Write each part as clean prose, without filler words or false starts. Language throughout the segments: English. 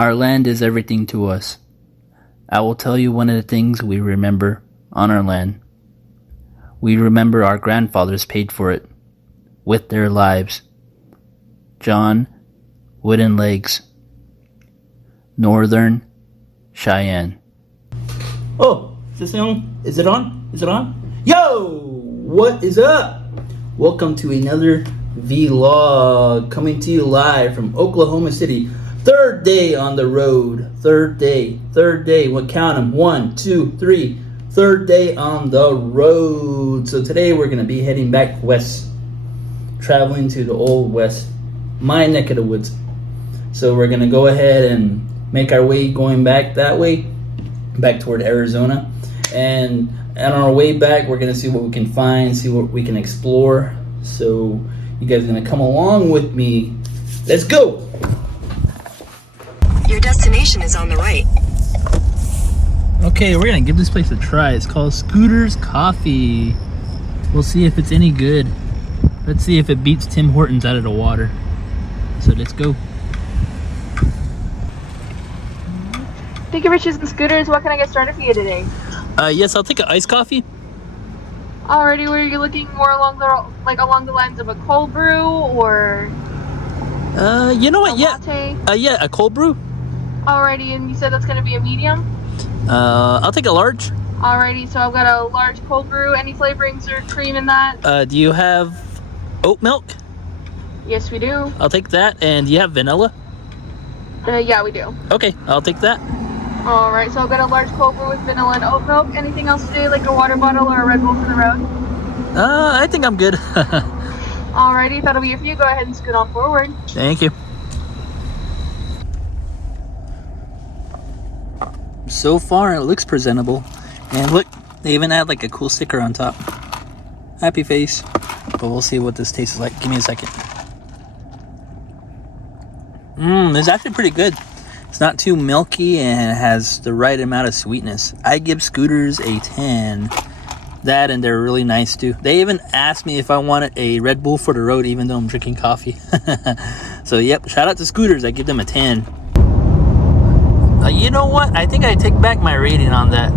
Our land is everything to us. I will tell you one of the things we remember on our land. We remember our grandfathers paid for it with their lives. John, Wooden Legs, Northern Cheyenne. Oh, is this on? Is it on? Is it on? Yo! What is up? Welcome to another vlog coming to you live from Oklahoma City. Third day on the road. Third day. We'll count them. 1, 2, 3. Third day on the road. So today we're going to be heading back west. Traveling to the old west. My neck of the woods. So we're going to go ahead and make our way going back that way. Back toward Arizona. And on our way back, we're going to see what we can find. See what we can explore. So you guys are going to come along with me. Let's go! Your destination is on the right. Okay, we're gonna give this place a try. It's called Scooter's Coffee. We'll see if it's any good. Let's see if it beats Tim Hortons out of the water. So let's go. Thank you for choosing Scooters. What can I get started for you today? Yes, I'll take an iced coffee. Alrighty, were you looking more along the lines of a cold brew or You know what? latte? Yeah, a cold brew. Alrighty, and you said that's gonna be a medium? I'll take a large. Alrighty, so I've got a large cold brew. Any flavorings or cream in that? Do you have oat milk? Yes, we do. I'll take that. And do you have vanilla? Yeah, we do. Okay, I'll take that. Alright, so I've got a large cold brew with vanilla and oat milk. Anything else today, like a water bottle or a Red Bull for the road? I think I'm good. Alrighty, that'll be it for you. Go ahead and scoot on forward. Thank you. So far, it looks presentable. And look, they even add like a cool sticker on top. Happy face. But we'll see what this tastes like. Give me a second. It's actually pretty good. It's not too milky and it has the right amount of sweetness. I give Scooters a 10. That, and they're really nice too. They even asked me if I wanted a Red Bull for the road, even though I'm drinking coffee. So yep, shout out to Scooters. I give them a 10. You know what? I think I take back my rating on that.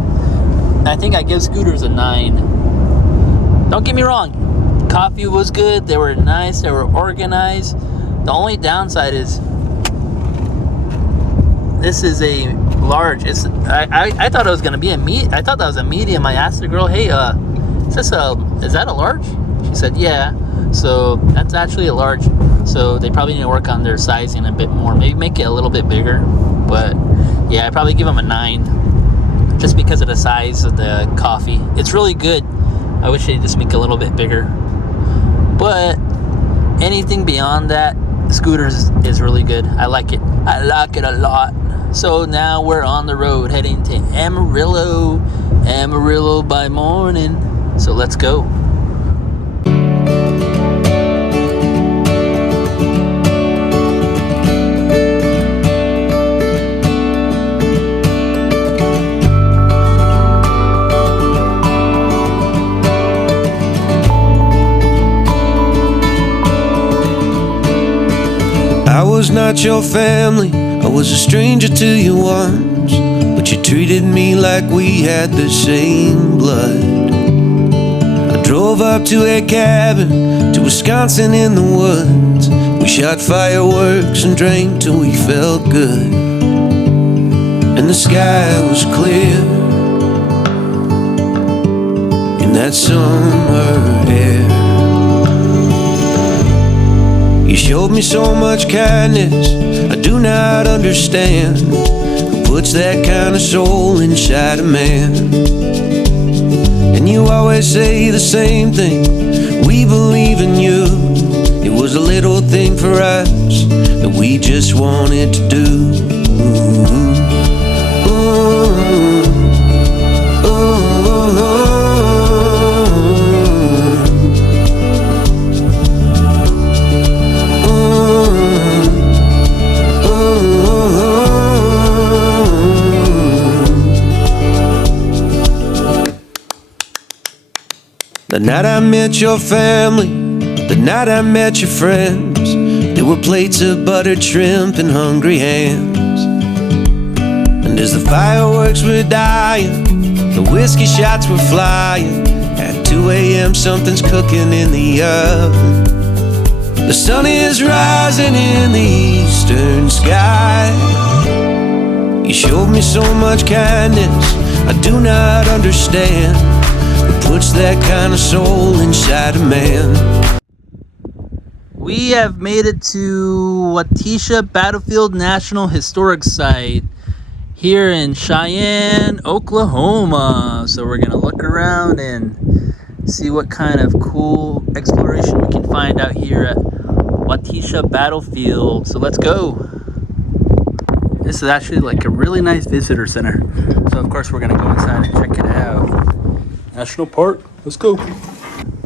I think I give Scooters a 9. Don't get me wrong. Coffee was good. They were nice. They were organized. The only downside is this is a large. I thought it was gonna be a I thought that was a medium. I asked the girl, "Hey, is that a large?" She said, "Yeah." So that's actually a large. So they probably need to work on their sizing a bit more. Maybe make it a little bit bigger. But yeah, I probably give them a 9, just because of the size of the coffee. It's really good. I wish they'd just make it a little bit bigger. But anything beyond that, Scooters is really good. I like it. I like it a lot. So now we're on the road heading to Amarillo by morning. So let's go. I was not your family, I was a stranger to you once, but you treated me like we had the same blood. I drove up to a cabin, to Wisconsin in the woods. We shot fireworks and drank till we felt good, and the sky was clear in that summer air. You showed me so much kindness, I do not understand. Who puts that kind of soul inside a man? And you always say the same thing, we believe in you. It was a little thing for us that we just wanted to do. The night I met your family, the night I met your friends, there were plates of buttered shrimp and hungry hands. And as the fireworks were dying, the whiskey shots were flying, at 2 a.m. something's cooking in the oven. The sun is rising in the eastern sky. You showed me so much kindness I do not understand. Who puts that kind of soul inside a man? We have made it to Washita Battlefield National Historic Site here in Cheyenne, Oklahoma. So we're gonna look around and see what kind of cool exploration we can find out here at Washita Battlefield. So let's go. This is actually like a really nice visitor center. So of course we're gonna go inside and check it out. National Park, let's go.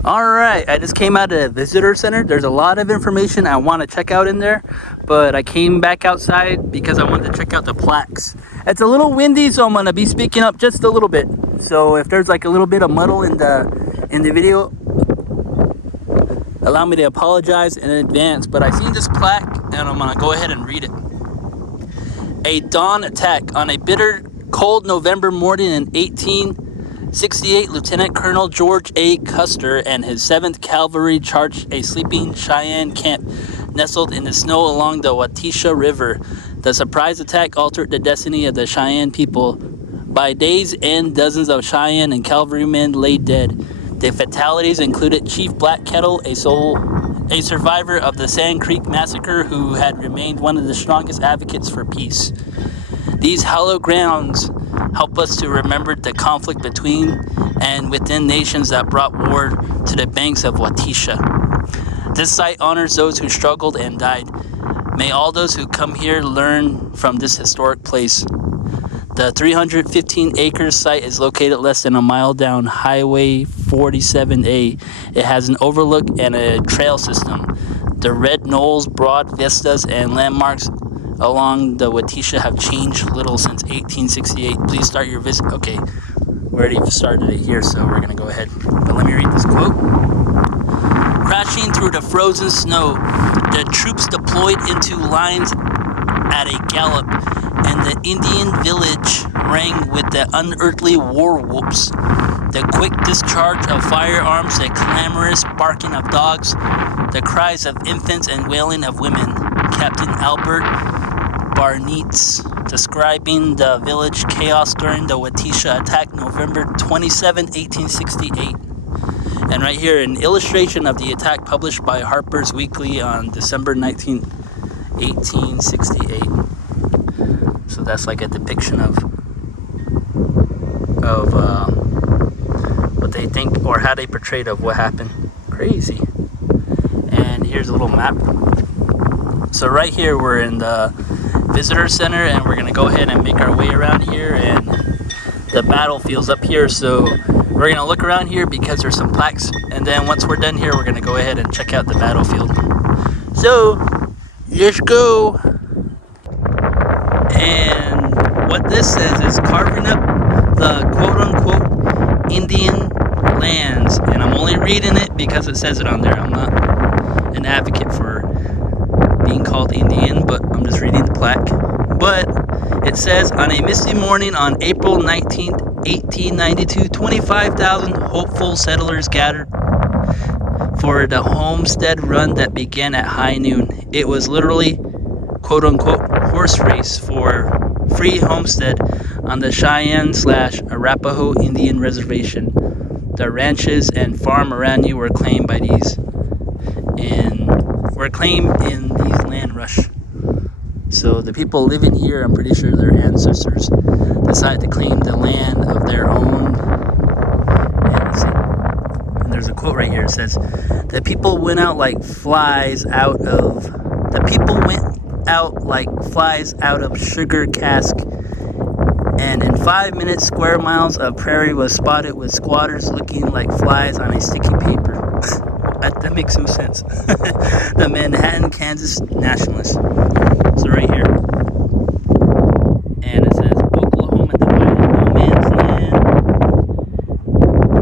All right, I just came out of the visitor center. There's a lot of information I want to check out in there, but I came back outside because I wanted to check out the plaques. It's a little windy, so I'm gonna be speaking up just a little bit. So if there's like a little bit of muddle in the video, allow me to apologize in advance. But I seen this plaque, and I'm gonna go ahead and read it. A dawn attack on a bitter, cold November morning in 1868, Lieutenant Colonel George A. Custer and his 7th Cavalry charged a sleeping Cheyenne camp nestled in the snow along the Washita River. The surprise attack altered the destiny of the Cheyenne people. By day's end, dozens of Cheyenne and cavalrymen lay dead. The fatalities included Chief Black Kettle, a survivor of the Sand Creek Massacre who had remained one of the strongest advocates for peace. These hallowed grounds help us to remember the conflict between and within nations that brought war to the banks of Washita. This site honors those who struggled and died. May all those who come here learn from this historic place. The 315-acre site is located less than a mile down Highway 47A. It has an overlook and a trail system. The red knolls, broad vistas, and landmarks along the Washita have changed little since 1868. Please start your visit. Okay, we already started it here, so we're going to go ahead. But let me read this quote. Crashing through the frozen snow, the troops deployed into lines at a gallop, and the Indian village rang with the unearthly war whoops. The quick discharge of firearms, the clamorous barking of dogs, the cries of infants and wailing of women. Captain Albert Barneatz describing the village chaos during the Washita attack November 27, 1868. And right here, an illustration of the attack published by Harper's Weekly on December 19, 1868. So that's like a depiction of what they think or how they portrayed of what happened. Crazy. And here's a little map. So right here we're in the visitor center, and we're gonna go ahead and make our way around here, and the battlefield's up here, so we're gonna look around here because there's some plaques, and then once we're done here we're gonna go ahead and check out the battlefield. So let's go. And what this says is carving up the quote-unquote Indian lands, and I'm only reading it because it says it on there. I'm not an advocate for being called Indian, but I'm just reading the plaque. But it says, on a misty morning on April 19th, 1892, 25,000 hopeful settlers gathered for the homestead run that began at high noon. It was literally, quote-unquote, horse race for free homestead on the Cheyenne/Arapaho Indian Reservation. The ranches and farm around you were claimed by these in these land rush. So the people living here, I'm pretty sure their ancestors decided to claim the land of their own. And there's a quote right here. It says, the people went out like flies out of sugar cask, and in 5 minutes square miles of prairie was spotted with squatters looking like flies on a sticky paper. That makes no sense. The Manhattan, Kansas nationalists. So right here, and it says Oklahoma divided no man's land.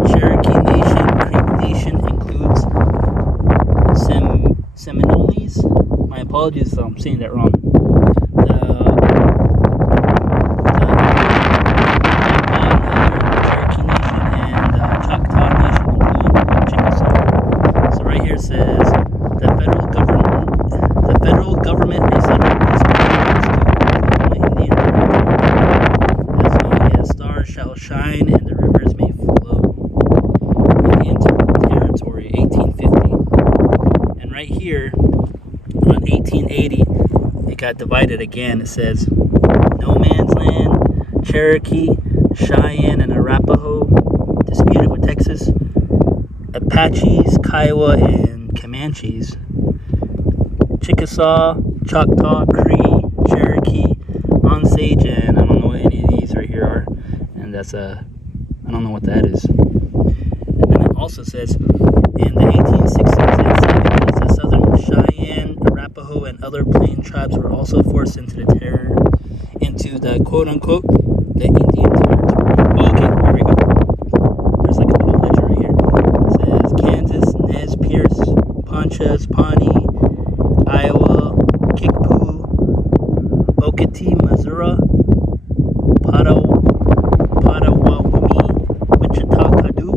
Cherokee Nation, Creek Nation includes Seminoles. My apologies if I'm saying that wrong. The says the federal government resettled these communities to the Indian territory. As long as stars shall shine and the rivers may flow. Indian territory, 1850. And right here, on 1880, it got divided again. It says no man's land, Cherokee, Cheyenne, and Arapaho disputed with Texas, Apaches, Kiowa, and Comanches, Chickasaw, Choctaw, Cree, Cherokee, Osage, and I don't know what any of these right here are, and that's I don't know what that is. And then it also says in the 1860s and 70s, the Southern Cheyenne, Arapaho, and other plain tribes were also forced into the quote-unquote the Indian territory. Oh, okay, here we go. There's like a little ledger right here. It says Kansas, Nez Perce, Ponchas, Pawnee, Iowa, Kickapoo, Okatee, Missouri, Potawatomi, Wichita, Caddo,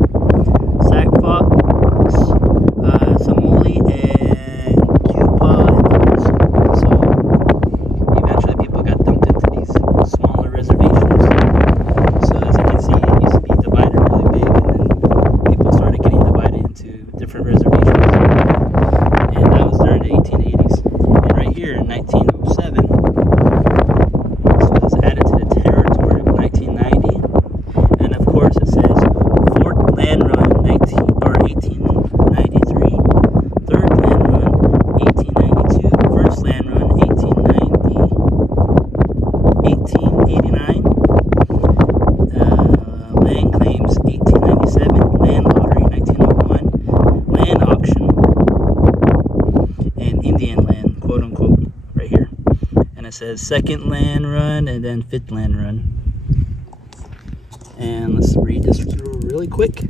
Sac Fox, Somali, and Cupa, and others. So eventually people got dumped into these smaller reservations. So as you can see, it used to be divided really big, and then people started getting divided into different reservations. And that was during the 1880s. And right here in 1907, this was added to the territory of 1990. And of course it says Fourth Land Run 1893, Third Land Run 1892, First Land Run 1890, 1889, Land Claims 1897, Land Lottery 1901, Land Auction, and Indian Land, quote unquote, right here. And it says Second Land Run and then Fifth Land Run. And let's read this through really quick.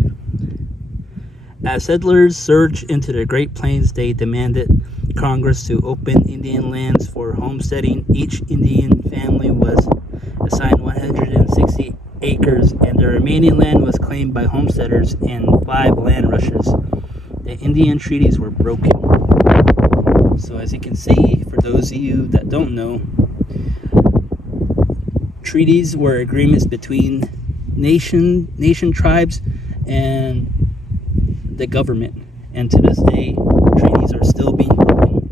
As settlers surged into the Great Plains, they demanded Congress to open Indian lands for homesteading. Each Indian family was assigned 160 acres, and the remaining land was claimed by homesteaders and 5 land rushers. The Indian treaties were broken. So as you can see, for those of you that don't know, treaties were agreements between nation tribes and the government, and to this day treaties are still being broken.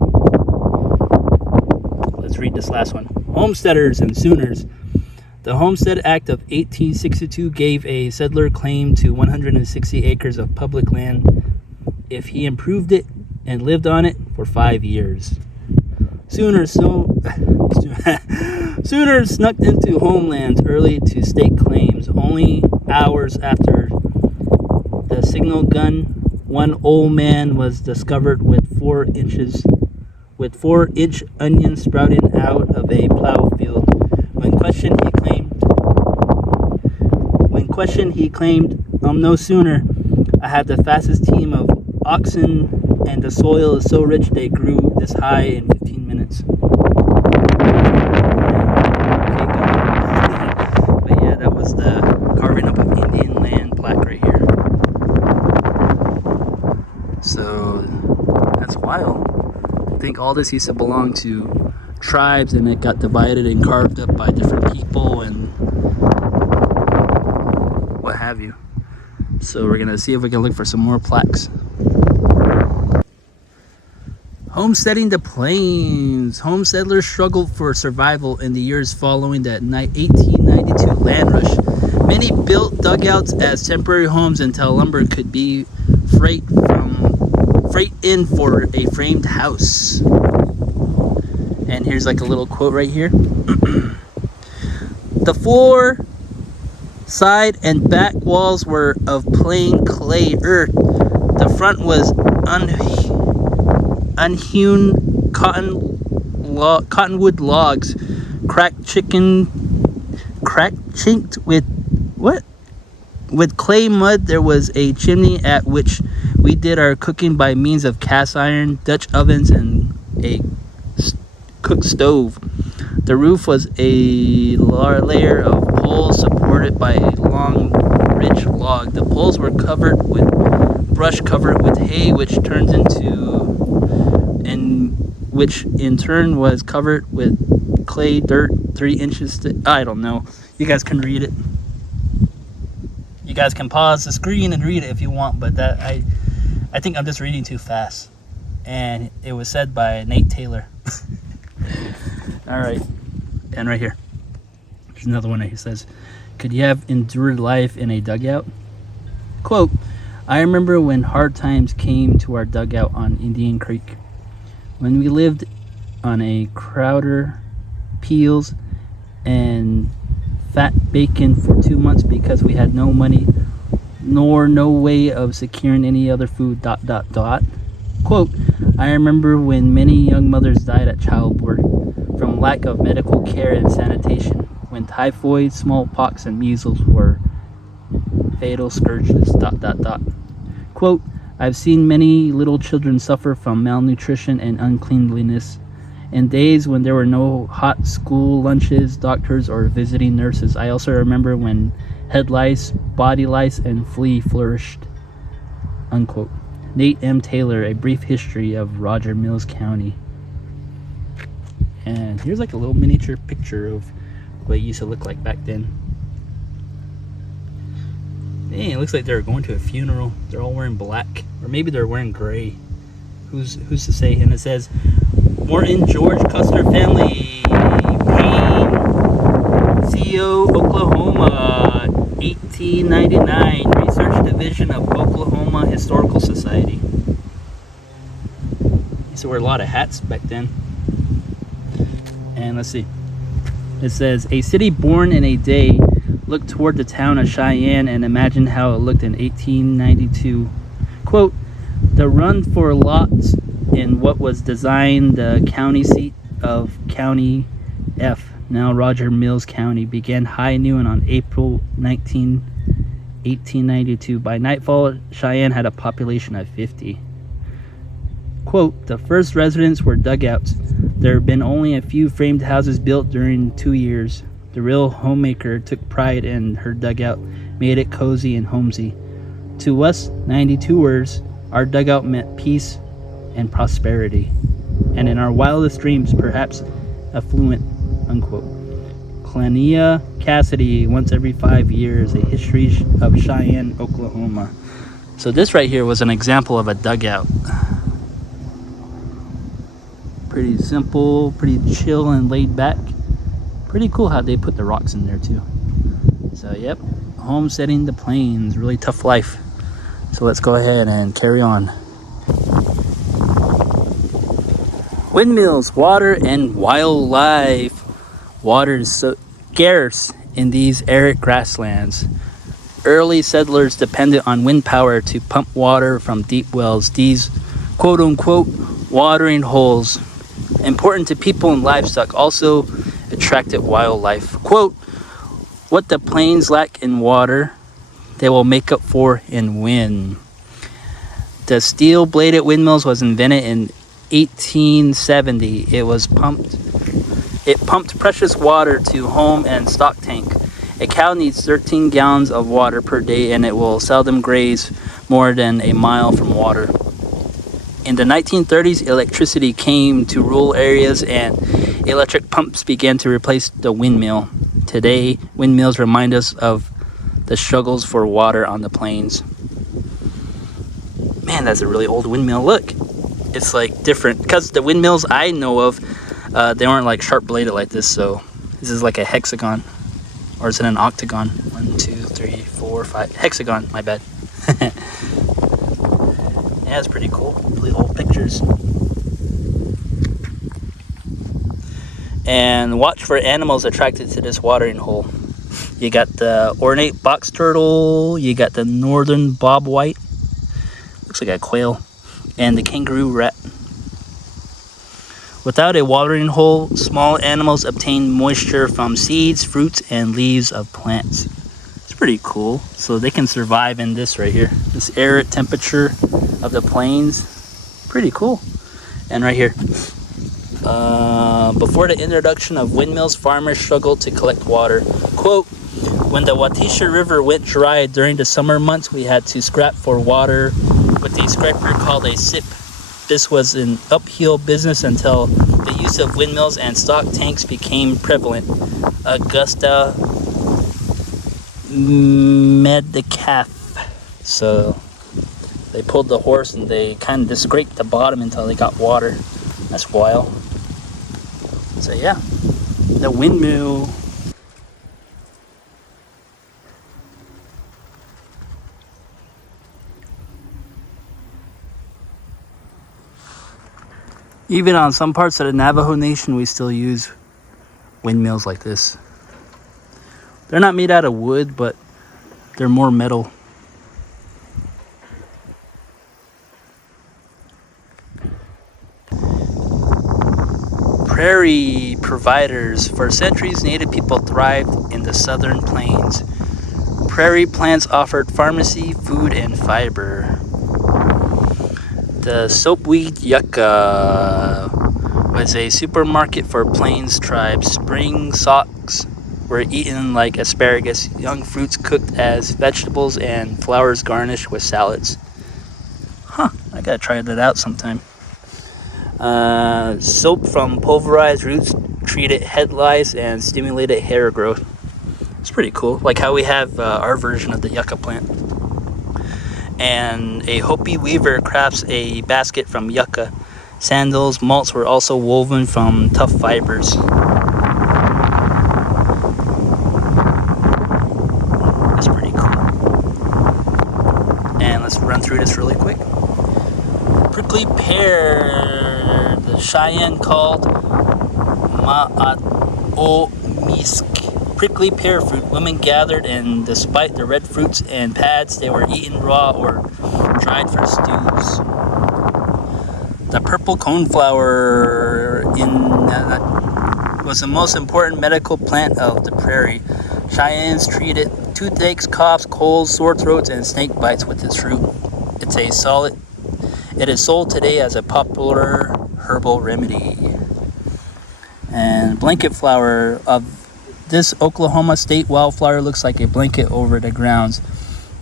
Let's read this last one. Homesteaders and Sooners. The Homestead Act of 1862 gave a settler claim to 160 acres of public land if he improved it and lived on it for 5 years. Sooners snuck into homelands early to stake claims. Only hours after the signal gun, one old man was discovered with 4-inch onions sprouting out of a plow field. When questioned, he claimed, I'm no sooner. I have the fastest team of oxen, and the soil is so rich they grew this high in 15 minutes. But yeah, that was the carving up of Indian land plaque right here. So that's wild. I think all this used to belong to tribes, and it got divided and carved up by different people and what have you. So we're gonna see if we can look for some more plaques. Homesteading the plains. Home settlers struggled for survival in the years following the 1892 land rush. Many built dugouts as temporary homes until lumber could be freight in for a framed house. And here's like a little quote right here. The floor, side, and back walls were of plain clay earth. The front was unhewn cottonwood logs, chinked with clay mud. There was a chimney at which we did our cooking by means of cast iron, Dutch ovens, and a cook stove. The roof was a layer of poles supported by a long ridge log. The poles were covered with brush, cover it with hay, which in turn was covered with clay, dirt, 3 inches thick. I don't know. You guys can read it. You guys can pause the screen and read it if you want, but that I think I'm just reading too fast. And it was said by Nate Taylor. All right, and right here, there's another one that he says, could you have endured life in a dugout? Quote, I remember when hard times came to our dugout on Indian Creek. When we lived on a Crowder, peels, and fat bacon for 2 months because we had no money nor no way of securing any other food, ... Quote, I remember when many young mothers died at childbirth from lack of medical care and sanitation, when typhoid, smallpox, and measles were fatal scourges, ... Quote, I've seen many little children suffer from malnutrition and uncleanliness. In days when there were no hot school lunches, doctors, or visiting nurses. I also remember when head lice, body lice, and flea flourished. Unquote. Nate M. Taylor, A Brief History of Roger Mills County. And here's like a little miniature picture of what it used to look like back then. Dang, it looks like they're going to a funeral. They're all wearing black, or maybe they're wearing gray. Who's to say? And it says, Morton George Custer family, Payne, CEO, Oklahoma, 1899, Research Division of Oklahoma Historical Society. Used to wear a lot of hats back then. And let's see. It says, a city born in a day. Look toward the town of Cheyenne and imagine how it looked in 1892. Quote, the run for lots in what was designed the county seat of County F, now Roger Mills County, began high noon on April 19, 1892. By nightfall, Cheyenne had a population of 50. Quote, the first residents were dugouts. There have been only a few framed houses built during 2 years. The real homemaker took pride in her dugout, made it cozy and homesy. To us 92ers, our dugout meant peace and prosperity, and in our wildest dreams, perhaps affluent, unquote. Clania Cassidy, once every 5 years, a history of Cheyenne, Oklahoma. So this right here was an example of a dugout. Pretty simple, pretty chill and laid back. Pretty cool how they put the rocks in there too. So yep, homesteading the plains, really tough life. So let's go ahead and carry on. Windmills, water, and wildlife. Water is so scarce in these arid grasslands. Early settlers depended on wind power to pump water from deep wells. These quote-unquote watering holes, important to people and livestock, also attracted wildlife. Quote, what the plains lack in water, they will make up for in wind. The steel-bladed windmills was invented in 1870. It pumped precious water to home and stock tank. A cow needs 13 gallons of water per day, and it will seldom graze more than a mile from water. In the 1930s, electricity came to rural areas and electric pumps began to replace the windmill. Today, windmills remind us of the struggles for water on the plains. Man, that's a really old windmill. Look, it's like different because the windmills I know of, they aren't like sharp bladed like this. So this is like a hexagon, or is it an octagon? 1, 2, 3, 4, 5 hexagon. My bad. Yeah, it's pretty cool. Really old pictures. And watch for animals attracted to this watering hole. You got the ornate box turtle, you got the northern bobwhite, looks like a quail, and the kangaroo rat. Without a watering hole, small animals obtain moisture from seeds, fruits, and leaves of plants. It's pretty cool. So they can survive in this right here, this arid temperature of the plains. Pretty cool. And right here, before the introduction of windmills, farmers struggled to collect water. Quote, when the Washita River went dry during the summer months, we had to scrap for water with a scraper called a sip. This was an uphill business until the use of windmills and stock tanks became prevalent. Augusta Metcalf. So they pulled the horse and they kind of just scraped the bottom until they got water. That's wild. So yeah, the windmill. Even on some parts of the Navajo Nation, we still use windmills like this. They're not made out of wood, but they're more metal. Prairie providers. For centuries, Native people thrived in the southern plains. Prairie plants offered pharmacy, food, and fiber. The soapweed yucca was a supermarket for plains tribes. Spring stalks were eaten like asparagus, young fruits cooked as vegetables, and flowers garnished with salads. Huh, I gotta try that out sometime. Soap from pulverized roots treated head lice and stimulated hair growth. It's pretty cool, like how we have our version of the yucca plant. And a Hopi weaver crafts a basket from yucca. Sandals, malts were also woven from tough fibers. That's pretty cool. And let's run through this really quick. Prickly pear, the Cheyenne called ma'at-o-misk. Prickly pear fruit. Women gathered, and despite the red fruits and pads, they were eaten raw or dried for stews. The purple coneflower was the most important medical plant of the prairie. Cheyennes treated toothaches, coughs, colds, sore throats, and snake bites with its fruit. It is sold today as a popular herbal remedy. And blanket flower of this Oklahoma state wildflower looks like a blanket over the grounds.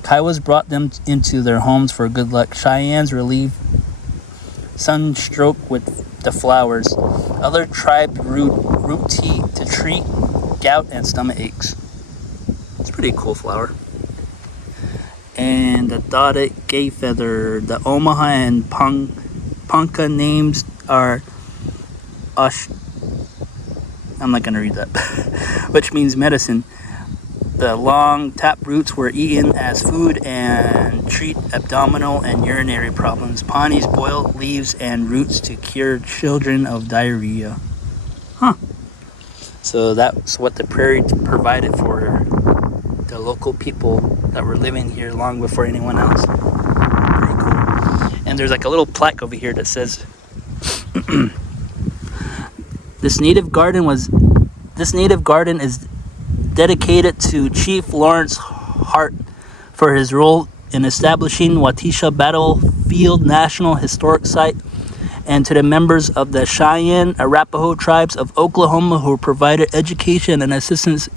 Kiowas brought them into their homes for good luck. Cheyennes relieve sunstroke with the flowers. Other tribes root tea to treat gout and stomach aches. It's a pretty cool flower. And the dotted gay feather. The Omaha and Ponca names are I'm not going to read that, which means medicine. The long tap roots were eaten as food and treat abdominal and urinary problems. Pawnees boiled leaves and roots to cure children of diarrhea. Huh. So that's what the prairie provided for the local people that were living here long before anyone else. Pretty cool. And there's like a little plaque over here that says This native garden is dedicated to Chief Lawrence Hart for his role in establishing Washita Battlefield National Historic Site, and to the members of the Cheyenne Arapaho tribes of Oklahoma who provided education and assistance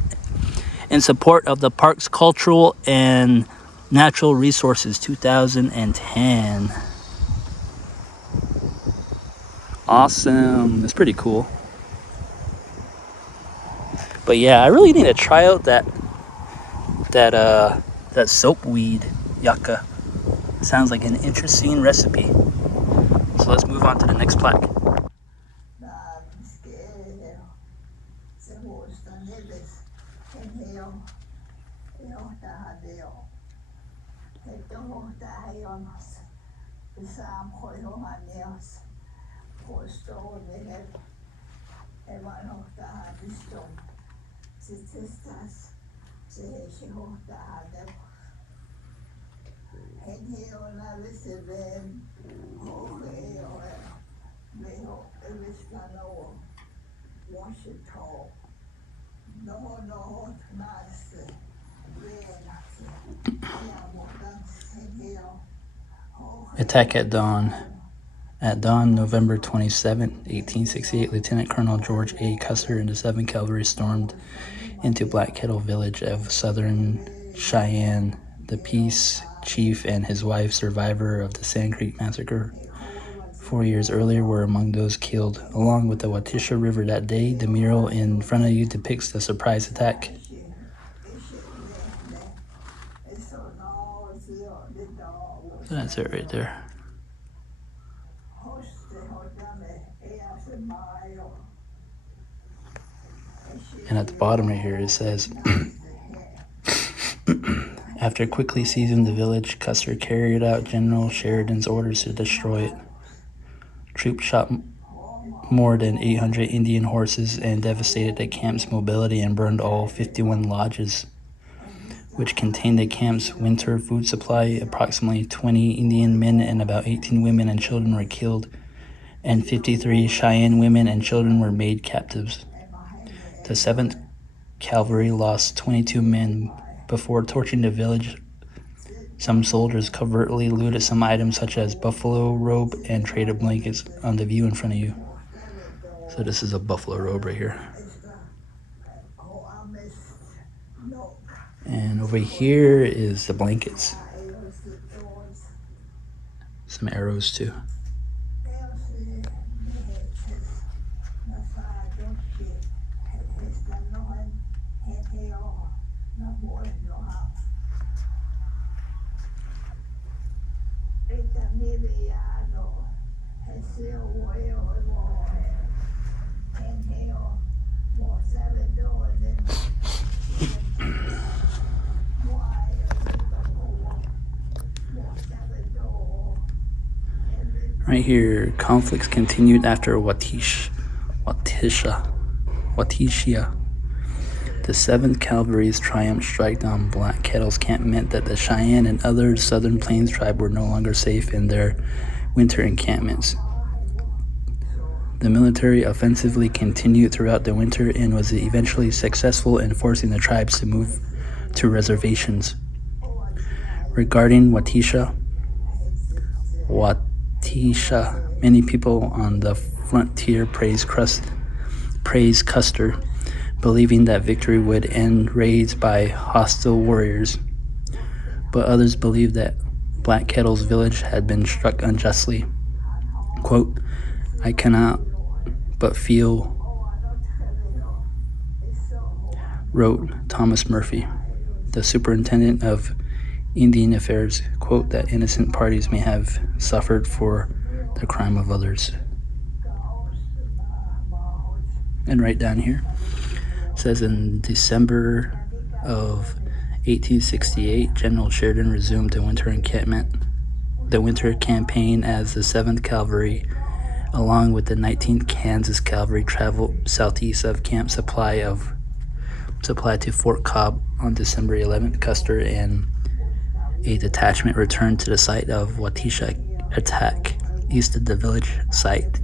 in support of the park's cultural and natural resources. 2010. Awesome. That's pretty cool. But yeah, I really need to try out that soapweed yucca. Sounds like an interesting recipe. So let's move on to the next plaque. Attack at dawn. At dawn, November 27, 1868, Lieutenant Colonel George A. Custer and the 7th Cavalry stormed into Black Kettle village of southern Cheyenne. The peace chief and his wife, survivor of the Sand Creek Massacre 4 years earlier, were among those killed. Along with the Washita River that day, the mural in front of you depicts the surprise attack. So that's it right there. And at the bottom right here it says, after quickly seizing the village, Custer carried out General Sheridan's orders to destroy it. Troops shot more than 800 Indian horses and devastated the camp's mobility and burned all 51 lodges, which contained the camp's winter food supply. Approximately 20 Indian men and about 18 women and children were killed, and 53 Cheyenne women and children were made captives. The 7th Cavalry lost 22 men. Before torching the village, some soldiers covertly looted some items such as buffalo robe and traded blankets on the view in front of you. So this is a buffalo robe right here. And over here is the blankets. Some arrows too. Right here, conflicts continued after Washita. The 7th Cavalry's triumph strike on Black Kettle's camp meant that the Cheyenne and other Southern Plains tribe were no longer safe in their winter encampments. The military offensively continued throughout the winter and was eventually successful in forcing the tribes to move to reservations. Regarding Washita, many people on the frontier praised Custer, believing that victory would end raids by hostile warriors. But others believed that Black Kettle's village had been struck unjustly. Quote, "I cannot but feel," wrote Thomas Murphy, the superintendent of Indian Affairs, quote, "that innocent parties may have suffered for the crime of others." And right down here it says, in December of 1868, General Sheridan resumed the winter campaign as the 7th Cavalry, along with the 19th Kansas Cavalry, traveled southeast of Camp Supply to Fort Cobb on December 11th. Custer and a detachment returned to the site of Washita attack east of the village site.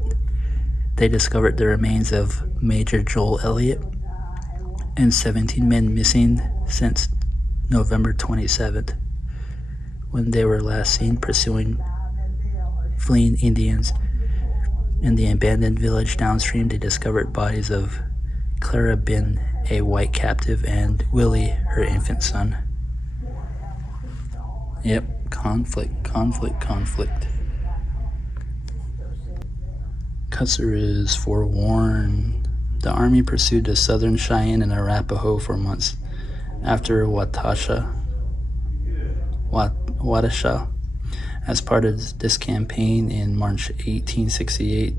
They discovered the remains of Major Joel Elliott and 17 men missing since November 27th, when they were last seen pursuing fleeing Indians. In the abandoned village downstream, they discovered bodies of Clara Bin, a white captive, and Willie, her infant son. Yep, conflict. Custer is forewarned. The army pursued the Southern Cheyenne and Arapaho for months after Washita. As part of this campaign in March 1868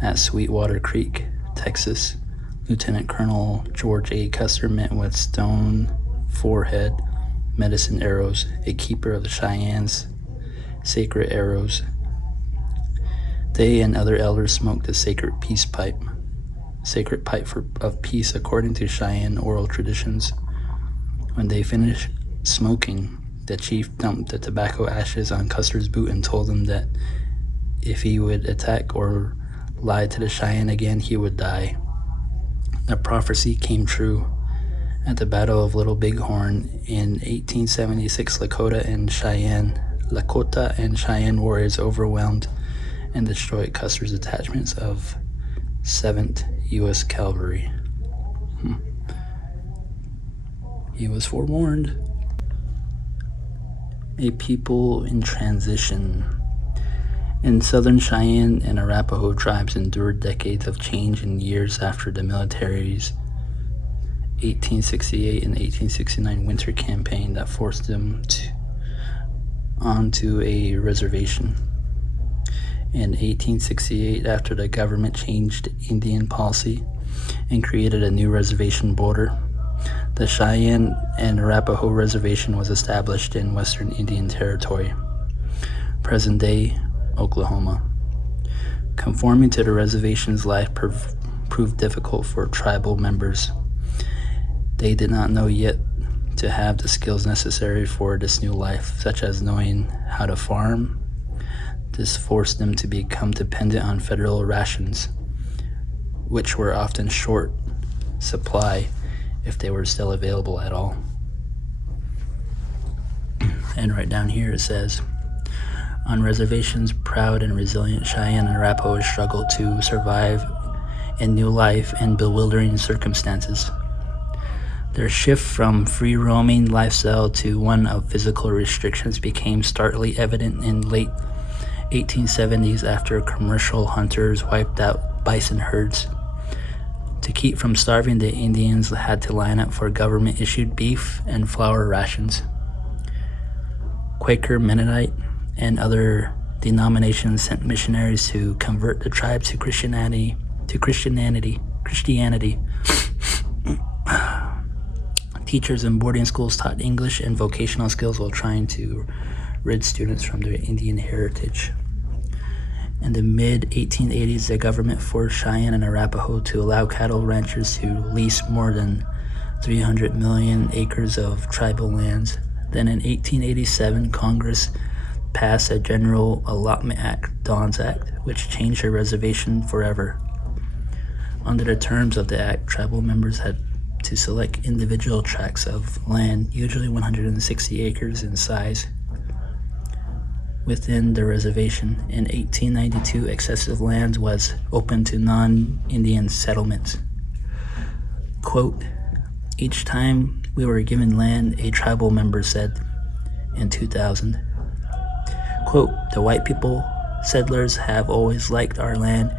at Sweetwater Creek, Texas, Lieutenant Colonel George A. Custer met with Stone Forehead Medicine Arrows, a keeper of the Cheyenne's sacred arrows. They and other elders smoked the sacred pipe of peace according to Cheyenne oral traditions. When they finished smoking, the chief dumped the tobacco ashes on Custer's boot and told him that if he would attack or lie to the Cheyenne again, he would die. The prophecy came true. At the Battle of Little Bighorn in 1876, Lakota and Cheyenne warriors overwhelmed and destroyed Custer's detachments of 7th U.S. Cavalry. He was forewarned. a people in transition. In southern Cheyenne and Arapaho tribes endured decades of change in years after the military's 1868 and 1869 winter campaign that forced them onto a reservation. In 1868, after the government changed Indian policy and created a new reservation border, the Cheyenne and Arapaho Reservation was established in Western Indian Territory, present-day Oklahoma. Conforming to the reservation's life proved difficult for tribal members. They did not know yet to have the skills necessary for this new life, such as knowing how to farm. This forced them to become dependent on federal rations, which were often short supply if they were still available at all. And right down here it says, on reservations, proud and resilient Cheyenne and Arapaho struggled to survive in new life and bewildering circumstances. Their shift from free-roaming lifestyle to one of physical restrictions became starkly evident in late 1870s after commercial hunters wiped out bison herds. To keep from starving, the Indians had to line up for government-issued beef and flour rations. Quaker, Mennonite, and other denominations sent missionaries to convert the tribe to Christianity. Teachers in boarding schools taught English and vocational skills while trying to rid students from their Indian heritage. In the mid-1880s, the government forced Cheyenne and Arapaho to allow cattle ranchers to lease more than 300 million acres of tribal lands. Then in 1887, Congress passed a General Allotment Act, Dawes Act, which changed the reservation forever. Under the terms of the act, tribal members had to select individual tracts of land, usually 160 acres in size, within the reservation. In 1892, excessive land was open to non-Indian settlements. Quote, each time we were given land, a tribal member said in 2000, quote, the white people, settlers, have always liked our land,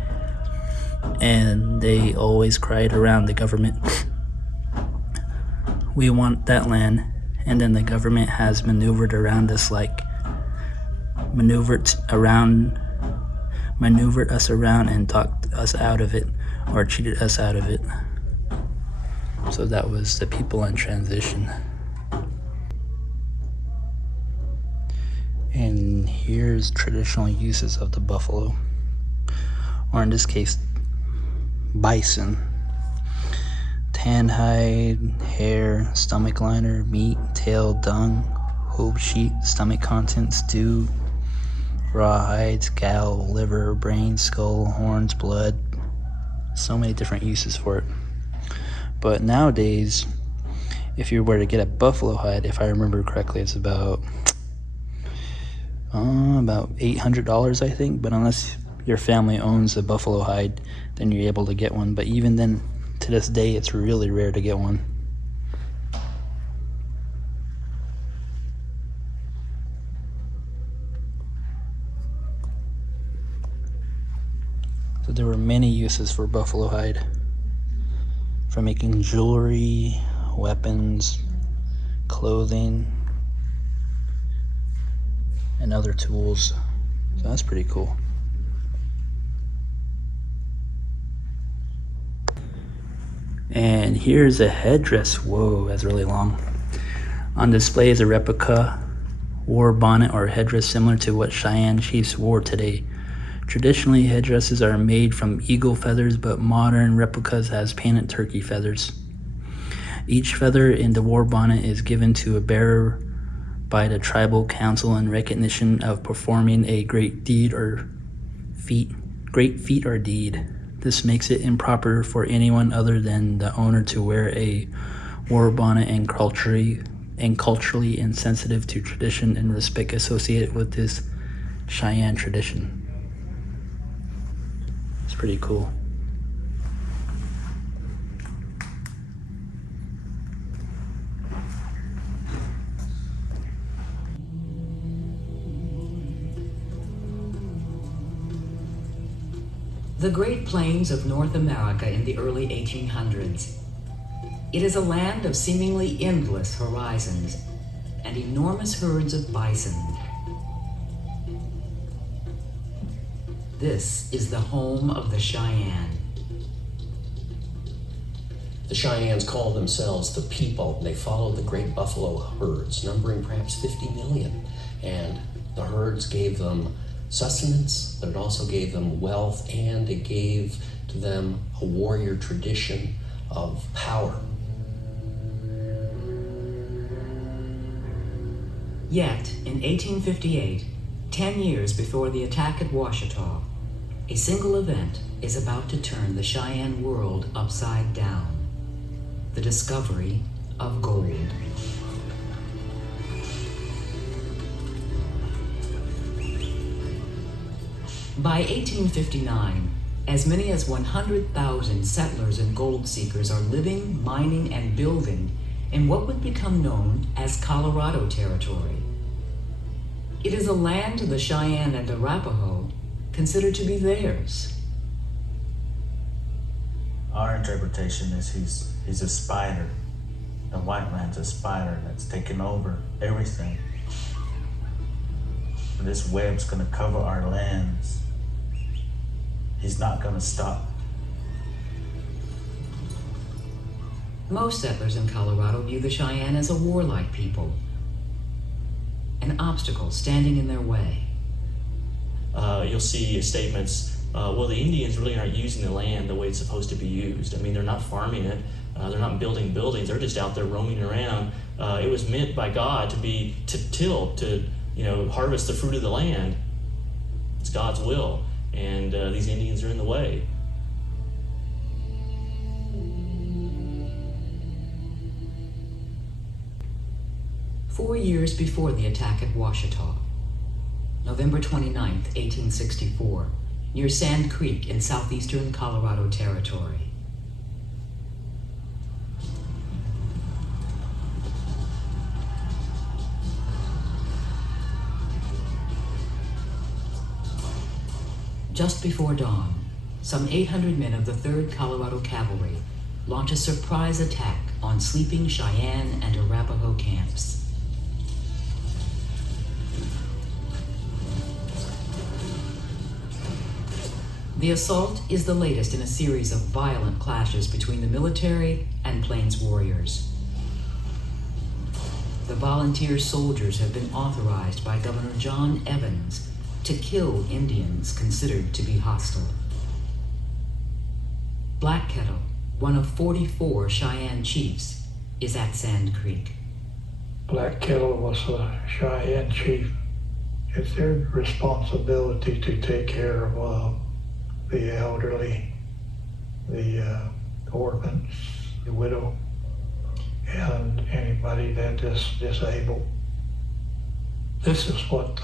and they always cried around the government, we want that land, and then the government has maneuvered us around and talked us out of it, or cheated us out of it. So that was the people in transition. And here's traditional uses of the buffalo, or in this case, bison. Tan hide, hair, stomach liner, meat, tail, dung, hoof sheet, stomach contents, stew, raw hides, gal, liver, brain, skull, horns, blood. So many different uses for it. But nowadays, if you were to get a buffalo hide, if I remember correctly, it's about $800, I think. But unless your family owns a buffalo hide, then you're able to get one. But even then, to this day, it's really rare to get one. So there were many uses for buffalo hide, from making jewelry, weapons, clothing, and other tools. So that's pretty cool. And here's a headdress. Whoa, that's really long. On display is a replica war bonnet or headdress similar to what Cheyenne chiefs wore today. Traditionally, headdresses are made from eagle feathers, but modern replicas has painted turkey feathers. Each feather in the war bonnet is given to a bearer by the tribal council in recognition of performing a great feat or deed. This makes it improper for anyone other than the owner to wear a war bonnet and culturally insensitive to tradition and respect associated with this Cheyenne tradition. It's pretty cool. The Great Plains of North America in the early 1800s. It is a land of seemingly endless horizons and enormous herds of bison. This is the home of the Cheyenne. The Cheyennes call themselves the people. They follow the great buffalo herds, numbering perhaps 50 million. And the herds gave them sustenance, but it also gave them wealth, and it gave to them a warrior tradition of power. Yet, in 1858, 10 years before the attack at Washita, a single event is about to turn the Cheyenne world upside down: the discovery of gold. By 1859, as many as 100,000 settlers and gold seekers are living, mining, and building in what would become known as Colorado Territory. It is a land the Cheyenne and Arapaho consider to be theirs. Our interpretation is he's a spider. The white man's a spider that's taken over everything. This web's gonna cover our lands. He's not gonna stop. Most settlers in Colorado view the Cheyenne as a warlike people, an obstacle standing in their way. You'll see statements, well, the Indians really aren't using the land the way it's supposed to be used. I mean, they're not farming it, they're not building buildings, they're just out there roaming around. It was meant by God to till, to harvest the fruit of the land. It's God's will, and these Indians are in the way. Four years before the attack at Washita, November 29th, 1864, near Sand Creek in southeastern Colorado Territory. Just before dawn, some 800 men of the 3rd Colorado Cavalry launch a surprise attack on sleeping Cheyenne and Arapaho camps. The assault is the latest in a series of violent clashes between the military and Plains warriors. The volunteer soldiers have been authorized by Governor John Evans to kill Indians considered to be hostile. Black Kettle, one of 44 Cheyenne chiefs, is at Sand Creek. Black Kettle was a Cheyenne chief. It's their responsibility to take care of the elderly, the orphans, the widow, and anybody that is disabled. This is what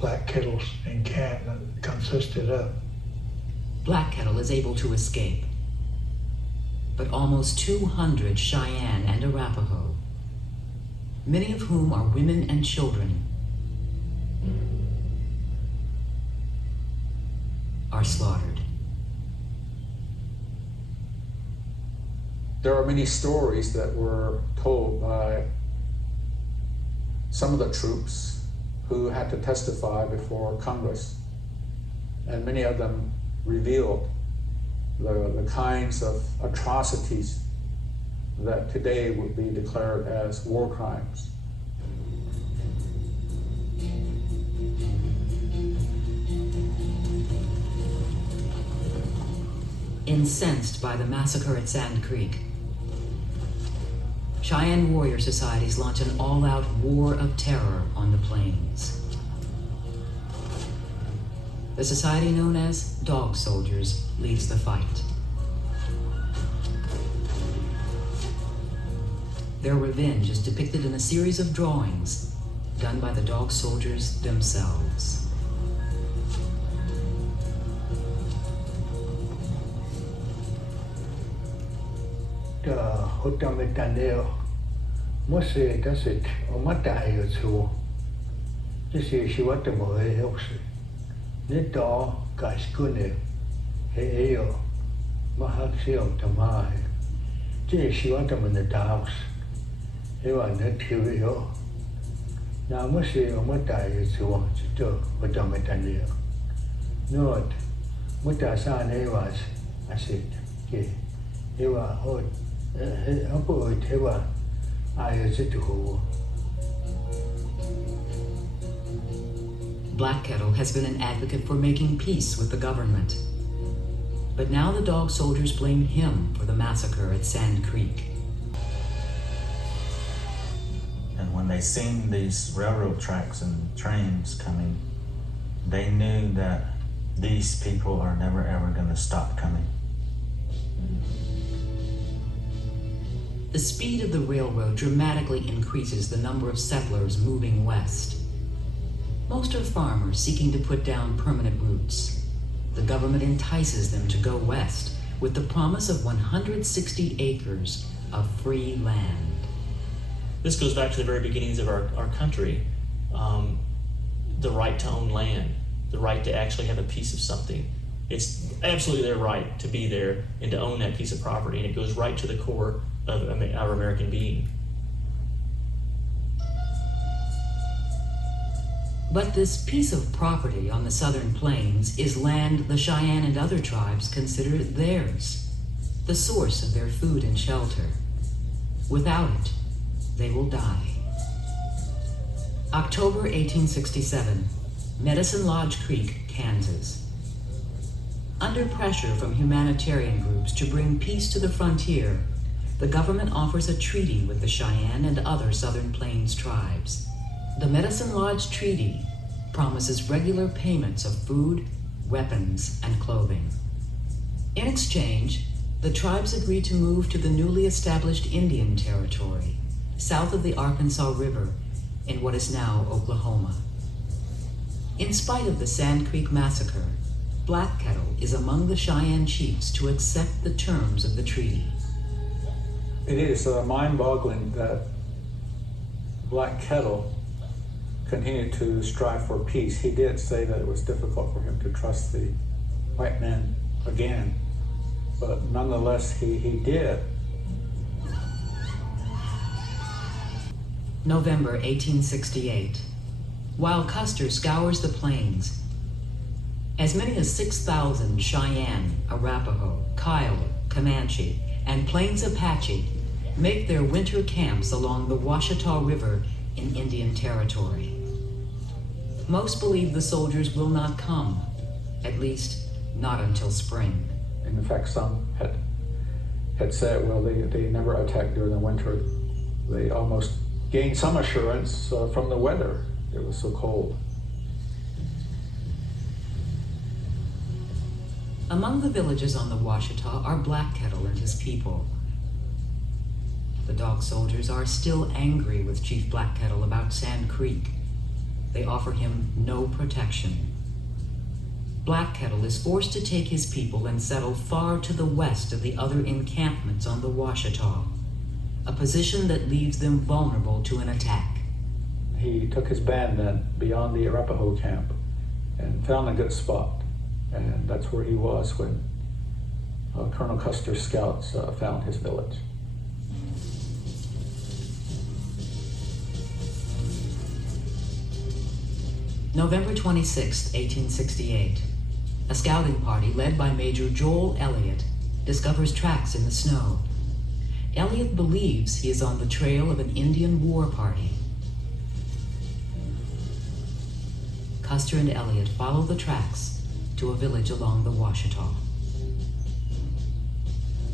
Black Kettle's encampment consisted of. Black Kettle is able to escape, but almost 200 Cheyenne and Arapaho, many of whom are women and children, are slaughtered. There are many stories that were told by some of the troops who had to testify before Congress, and many of them revealed the kinds of atrocities that today would be declared as war crimes. Incensed by the massacre at Sand Creek, Cheyenne warrior societies launch an all-out war of terror on the plains. The society known as Dog Soldiers leads the fight. Their revenge is depicted in a series of drawings done by the Dog Soldiers themselves. Hotametaneo, Mose dasit omatayo tsu. This is what the boy helps. Nito Gaskune, Hey, yo, Mahaxio Tamai. She want them in the house. They want that TV. Now, must say, what I is to want to do, but don't make any. No, what I saw, they was, I said, okay, they were hot. They were, I said to who. Black Kettle has been an advocate for making peace with the government. But now the dog soldiers blame him for the massacre at Sand Creek. And when they seen these railroad tracks and trains coming, they knew that these people are never ever going to stop coming. The speed of the railroad dramatically increases the number of settlers moving west. Most are farmers seeking to put down permanent roots. The government entices them to go west with the promise of 160 acres of free land. This goes back to the very beginnings of our country. The right to own land, the right to actually have a piece of something. It's absolutely their right to be there and to own that piece of property, and it goes right to the core of our American being. But this piece of property on the southern plains is land the Cheyenne and other tribes consider theirs, the source of their food and shelter. Without it, they will die. October 1867, Medicine Lodge Creek, Kansas. Under pressure from humanitarian groups to bring peace to the frontier, the government offers a treaty with the Cheyenne and other southern plains tribes. The Medicine Lodge Treaty promises regular payments of food, weapons, and clothing. In exchange, the tribes agree to move to the newly established Indian Territory, south of the Arkansas River, in what is now Oklahoma. In spite of the Sand Creek Massacre, Black Kettle is among the Cheyenne chiefs to accept the terms of the treaty. It is mind-boggling that Black Kettle continued to strive for peace. He did say that it was difficult for him to trust the white man again, but nonetheless he did. November 1868. While Custer scours the plains, as many as 6,000 Cheyenne, Arapaho, Kiowa, Comanche, and Plains Apache make their winter camps along the Washita River in Indian Territory. Most believe the soldiers will not come, at least not until spring. In fact, some had said, well, they never attacked during the winter. They almost gained some assurance from the weather. It was so cold. Among the villages on the Washita are Black Kettle and his people. The dog soldiers are still angry with Chief Black Kettle about Sand Creek. They offer him no protection. Black Kettle is forced to take his people and settle far to the west of the other encampments on the Washita, a position that leaves them vulnerable to an attack. He took his band then beyond the Arapaho camp and found a good spot. And that's where he was when Colonel Custer's scouts found his village. November 26, 1868. A scouting party led by Major Joel Elliott discovers tracks in the snow. Elliott believes he is on the trail of an Indian war party. Custer and Elliott follow the tracks to a village along the Washita.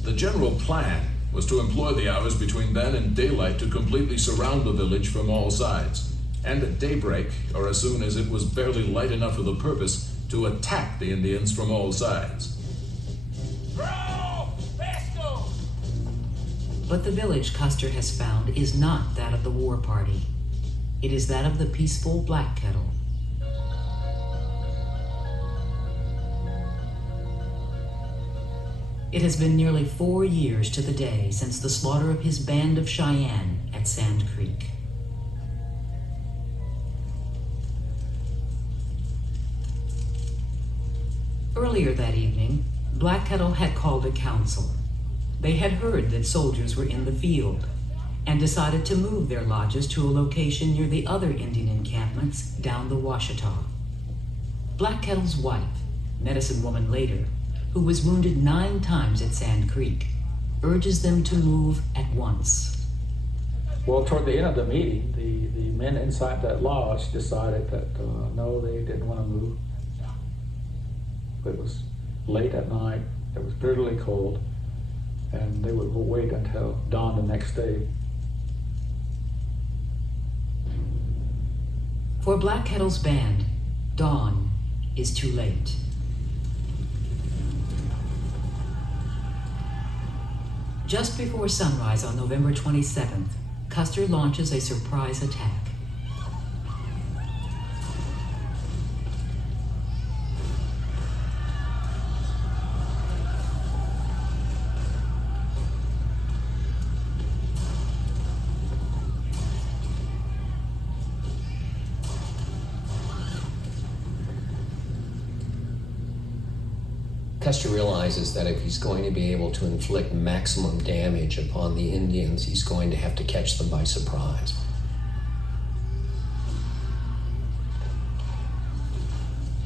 The general plan was to employ the hours between then and daylight to completely surround the village from all sides, and at daybreak, or as soon as it was barely light enough for the purpose, to attack the Indians from all sides. But the village Custer has found is not that of the war party. It is that of the peaceful Black Kettle. It has been nearly 4 years to the day since the slaughter of his band of Cheyenne at Sand Creek. Earlier that evening, Black Kettle had called a council. They had heard that soldiers were in the field and decided to move their lodges to a location near the other Indian encampments down the Washita. Black Kettle's wife, medicine woman later, who was wounded 9 times at Sand Creek, urges them to move at once. Well, toward the end of the meeting, the men inside that lodge decided that no, they didn't want to move. It was late at night, it was bitterly cold, and they would wait until dawn the next day. For Black Kettle's band, dawn is too late. Just before sunrise on November 27th, Custer launches a surprise attack. Custer realizes that if he's going to be able to inflict maximum damage upon the Indians, he's going to have to catch them by surprise.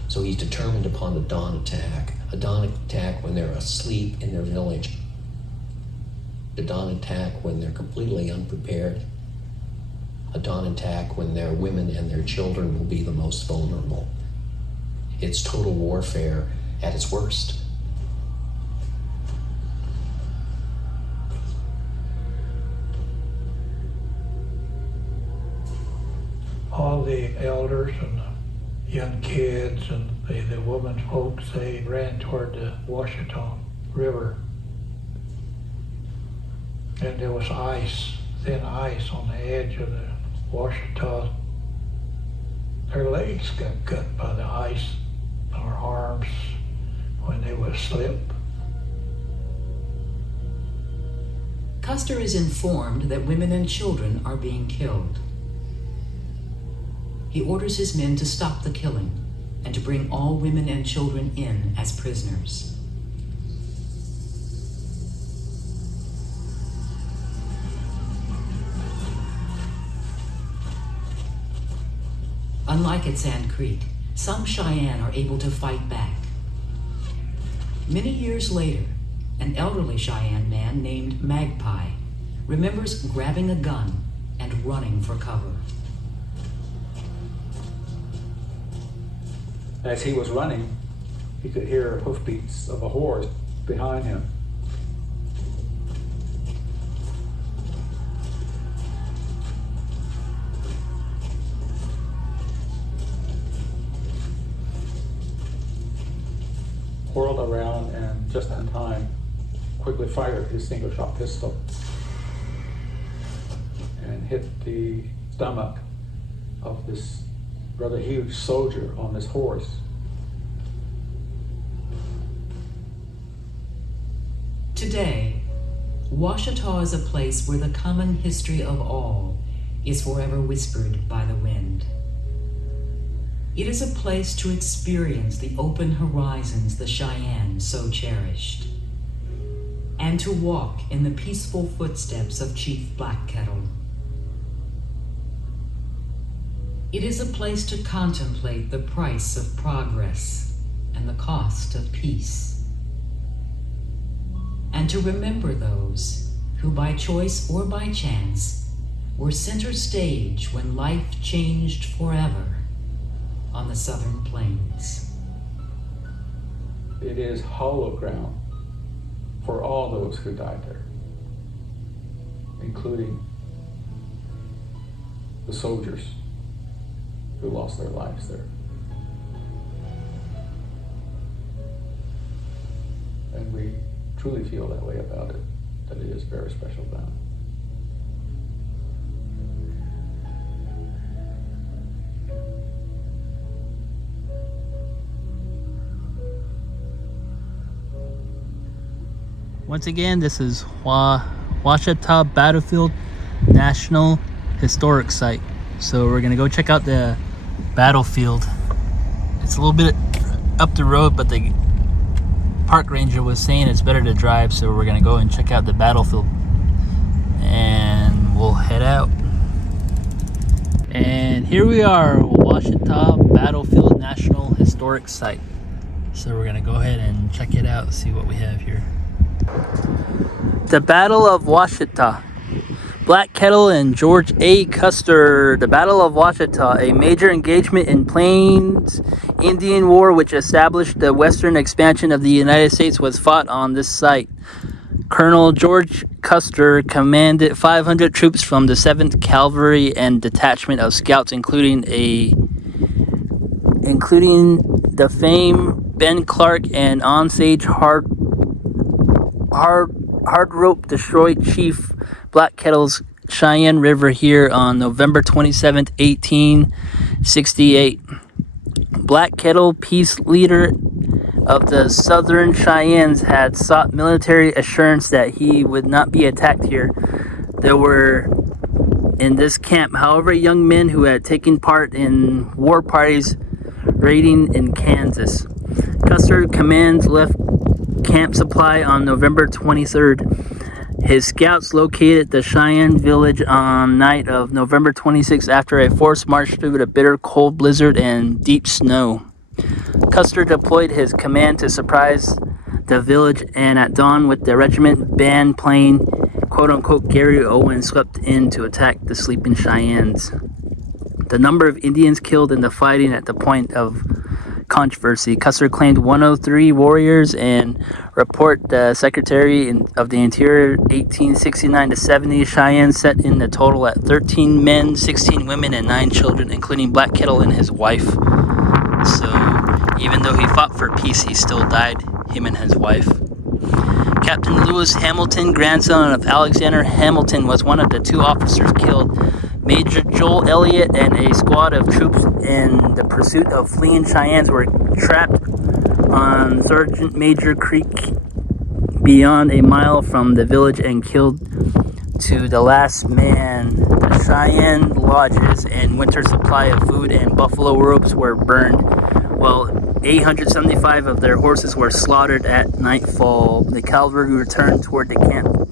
So he's determined upon the dawn attack, a dawn attack when they're asleep in their village, a dawn attack when they're completely unprepared, a dawn attack when their women and their children will be the most vulnerable. It's total warfare at its worst. All the elders and the young kids and the women folks, they ran toward the Washita River. And there was ice, thin ice on the edge of the Washita. Their legs got cut by the ice, or arms when they would slip. Custer is informed that women and children are being killed. He orders his men to stop the killing and to bring all women and children in as prisoners. Unlike at Sand Creek, some Cheyenne are able to fight back. Many years later, an elderly Cheyenne man named Magpie remembers grabbing a gun and running for cover. As he was running, he could hear hoofbeats of a horse behind him. Whirled around and just in time, quickly fired his single-shot pistol and hit the stomach of this rather huge soldier on this horse. Today, Washita is a place where the common history of all is forever whispered by the wind. It is a place to experience the open horizons the Cheyenne so cherished, and to walk in the peaceful footsteps of Chief Black Kettle. It is a place to contemplate the price of progress and the cost of peace, and to remember those who by choice or by chance were center stage when life changed forever on the southern plains. It is hollow ground for all those who died there, including the soldiers who lost their lives there. And we truly feel that way about it, that it is very special ground. Once again, this is Washita Battlefield National Historic Site. So we're gonna go check out the battlefield. It's a little bit up the road, but the park ranger was saying it's better to drive, so we're gonna go and check out the battlefield, and we'll head out. And here we are, Washita Battlefield National Historic Site. So we're gonna go ahead and check it out, see what we have here. The Battle of Washita. Black Kettle and George A. Custer. The Battle of Washita, a major engagement in Plains Indian War which established the western expansion of the United States, was fought on this site. Colonel George Custer commanded 500 troops from the 7th Cavalry and detachment of scouts, including the famed Ben Clark and Osage Hard Rope destroyed Chief Black Kettle's Cheyenne River here on November 27, 1868. Black Kettle, peace leader of the Southern Cheyennes, had sought military assurance that he would not be attacked here. There were in this camp, however, young men who had taken part in war parties raiding in Kansas. Custer commands left camp supply on November 23rd. His scouts located the Cheyenne village on night of November 26th after a forced march through the bitter cold blizzard and deep snow. Custer deployed his command to surprise the village, and at dawn with the regiment band playing quote-unquote Gary Owen swept in to attack the sleeping Cheyennes. The number of Indians killed in the fighting at the point of controversy. Custer claimed 103 warriors and report the Secretary of the Interior 1869 to 70 Cheyennes, set in the total at 13 men, 16 women, and 9 children, including Black Kettle and his wife. So even though he fought for peace, he still died, him and his wife. Captain Lewis Hamilton, grandson of Alexander Hamilton, was one of the 2 officers killed. Major Joel Elliott and a squad of troops in the pursuit of fleeing Cheyennes were trapped on Sergeant Major Creek beyond a mile from the village and killed to the last man. The Cheyenne lodges and winter supply of food and buffalo robes were burned, while 875 of their horses were slaughtered at nightfall. The cavalry returned toward the camp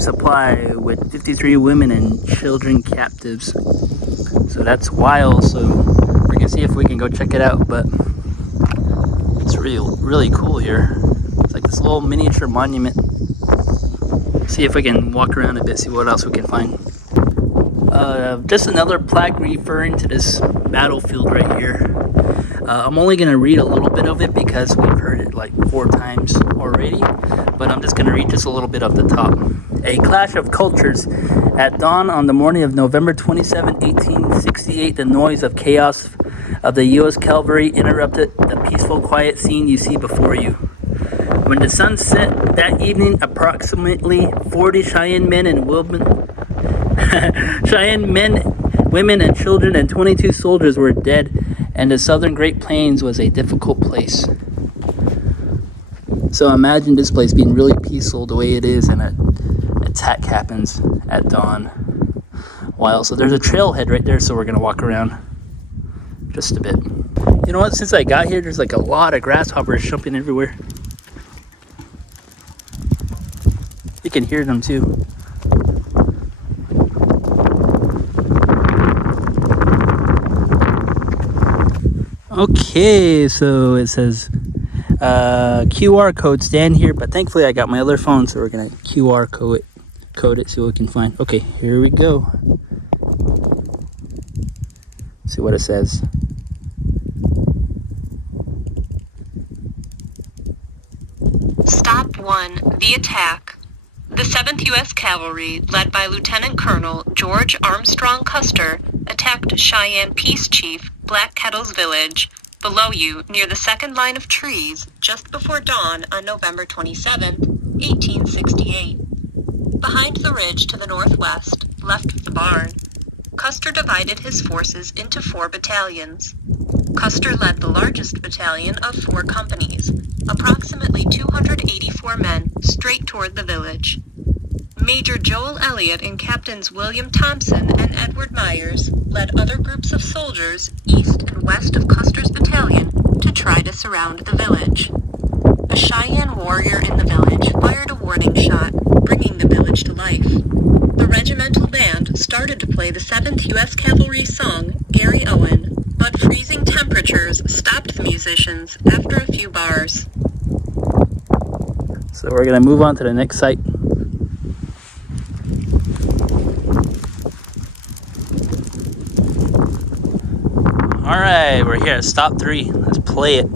supply with 53 women and children captives. So that's wild. So we're gonna see if we can go check it out, but it's really cool here. It's like this little miniature monument. See if we can walk around a bit, see what else we can find. Just another plaque referring to this battlefield right here. I'm only going to read a little bit of it because we've heard it like 4 times already, but I'm just going to read just a little bit of the top. A clash of cultures. At dawn on the morning of November 27, 1868, the noise of chaos of the U.S. cavalry interrupted the peaceful, quiet scene you see before you. When the sun set that evening, approximately 40 Cheyenne men and women, women and children, and 22 soldiers were dead, and the southern Great Plains was a difficult place. So imagine this place being really peaceful the way it is, and an attack happens at dawn. Wow, so there's a trailhead right there, so we're gonna walk around just a bit. You know what, since I got here, there's like a lot of grasshoppers jumping everywhere. You can hear them too. Okay, so it says QR code, stand here, but thankfully I got my other phone, so we're gonna QR code it so we can find. Okay, here we go. See what it says. Stop 1, the attack. The 7th U.S. Cavalry, led by Lieutenant Colonel George Armstrong Custer, attacked Cheyenne Peace Chief Black Kettle's village, below you near the second line of trees, just before dawn on November 27, 1868. Behind the ridge to the northwest, left of the barn, Custer divided his forces into 4 battalions. Custer led the largest battalion of 4 companies, approximately 284 men, straight toward the village. Major Joel Elliott and Captains William Thompson and Edward Myers led other groups of soldiers east and west of Custer's battalion to try to surround the village. a Cheyenne warrior in the village fired a warning shot, bringing the village to life. The regimental band started to play the 7th U.S. Cavalry song, Gary Owen, but freezing temperatures stopped the musicians after a few bars. So we're gonna move on to the next site. All right, we're here at stop 3. Let's play it.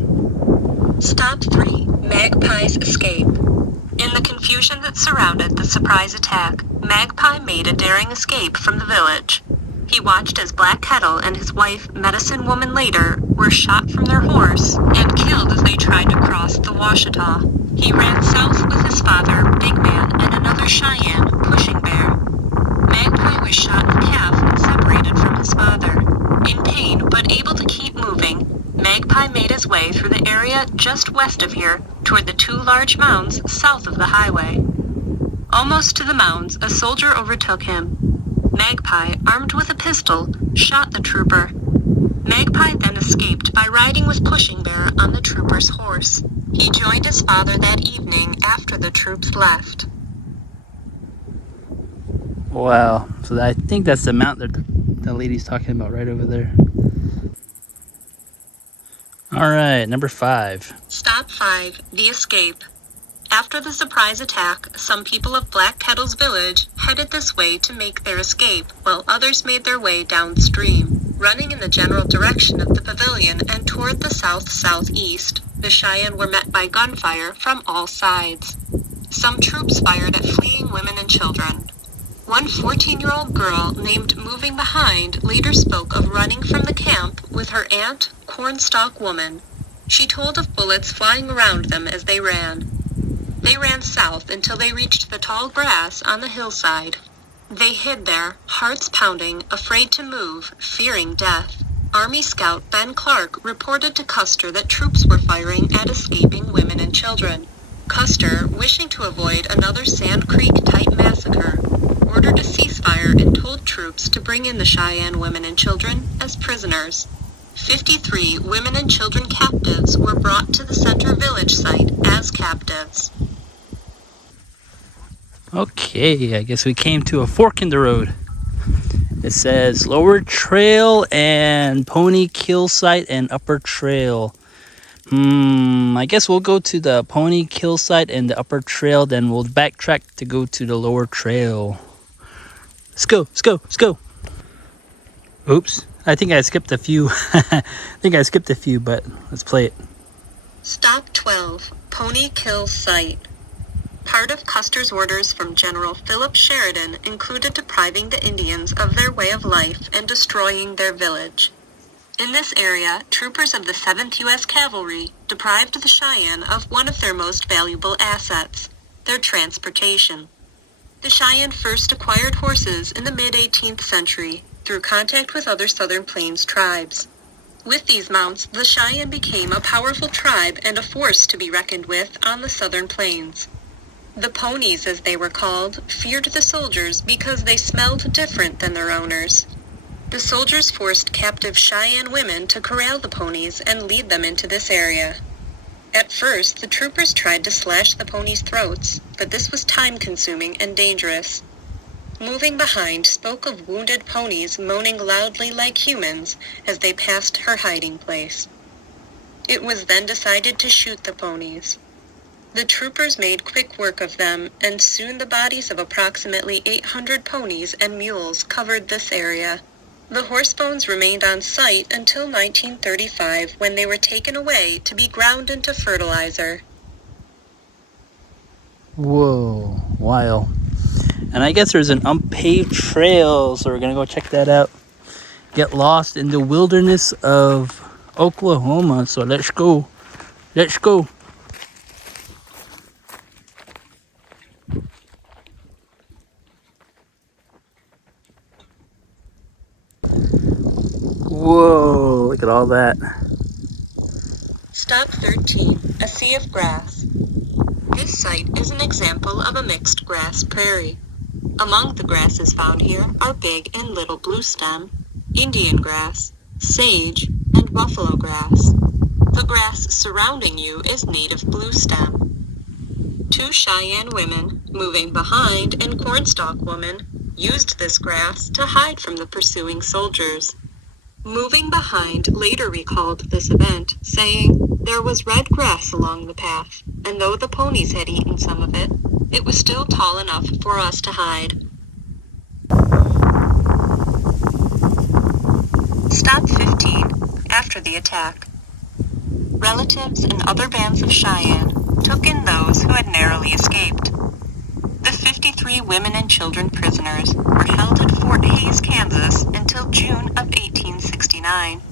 Stop 3, Magpie's Escape. In the confusion that surrounded the surprise attack, Magpie made a daring escape from the village. He watched as Black Kettle and his wife, Medicine Woman Later, were shot from their horse and killed as they tried to cross the Washita. He ran south with his father, Big Man, and another Cheyenne, Pushing Bear. Magpie was shot in the calf and separated from his father. In pain, but able to keep moving, Magpie made his way through the area just west of here toward the 2 large mounds south of the highway. Almost to the mounds, a soldier overtook him. Magpie, armed with a pistol, shot the trooper. Magpie then escaped by riding with Pushing Bear on the trooper's horse. He joined his father that evening after the troops left. Wow. So I think that's the mount that the lady's talking about right over there. All right, number 5. Stop 5, The Escape. After the surprise attack, some people of Black Kettle's village headed this way to make their escape, while others made their way downstream, running in the general direction of the pavilion and toward the south-southeast. The Cheyenne were met by gunfire from all sides. Some troops fired at fleeing women and children. One 14-year-old girl named Moving Behind later spoke of running from the camp with her aunt, Cornstalk Woman. She told of bullets flying around them as they ran. They ran south until they reached the tall grass on the hillside. They hid there, hearts pounding, afraid to move, fearing death. Army Scout Ben Clark reported to Custer that troops were firing at escaping women and children. Custer, wishing to avoid another Sand Creek-type massacre, ordered a ceasefire and told troops to bring in the Cheyenne women and children as prisoners. 53 women and children captives were brought to the center village site as captives. Okay, I guess we came to a fork in the road. It says Lower Trail and Pony Kill Site and Upper Trail. I guess we'll go to the Pony Kill Site and the Upper Trail, then we'll backtrack to go to the Lower Trail. Let's go, let's go, let's go. Oops, I think I skipped a few. But let's play it. Stop 12, Pony Kill Site. Part of Custer's orders from General Philip Sheridan included depriving the Indians of their way of life and destroying their village. In this area, troopers of the 7th U.S. Cavalry deprived the Cheyenne of one of their most valuable assets, their transportation. The Cheyenne first acquired horses in the mid-18th century through contact with other Southern Plains tribes. With these mounts, the Cheyenne became a powerful tribe and a force to be reckoned with on the Southern Plains. The ponies, as they were called, feared the soldiers because they smelled different than their owners. The soldiers forced captive Cheyenne women to corral the ponies and lead them into this area. At first, the troopers tried to slash the ponies' throats, but this was time-consuming and dangerous. Moving Behind spoke of wounded ponies moaning loudly like humans as they passed her hiding place. It was then decided to shoot the ponies. The troopers made quick work of them, and soon the bodies of approximately 800 ponies and mules covered this area. The horse bones remained on site until 1935, when they were taken away to be ground into fertilizer. Whoa, wild. And I guess there's an unpaved trail, so we're gonna go check that out. Get lost in the wilderness of Oklahoma, so let's go. Let's go. Whoa, look at all that. Stop 13, a sea of grass. This site is an example of a mixed grass prairie. Among the grasses found here are big and little bluestem, Indian grass, sage, and buffalo grass. The grass surrounding you is native blue stem. 2 Cheyenne women, moving behind, and cornstalk woman, used this grass to hide from the pursuing soldiers. Moving behind later recalled this event, saying, "There was red grass along the path, and though the ponies had eaten some of it, it was still tall enough for us to hide." Stop 15. After the attack. Relatives and other bands of Cheyenne took in those who had narrowly escaped. The 53 women and children prisoners were held at Fort Hays, Kansas until June of 1869.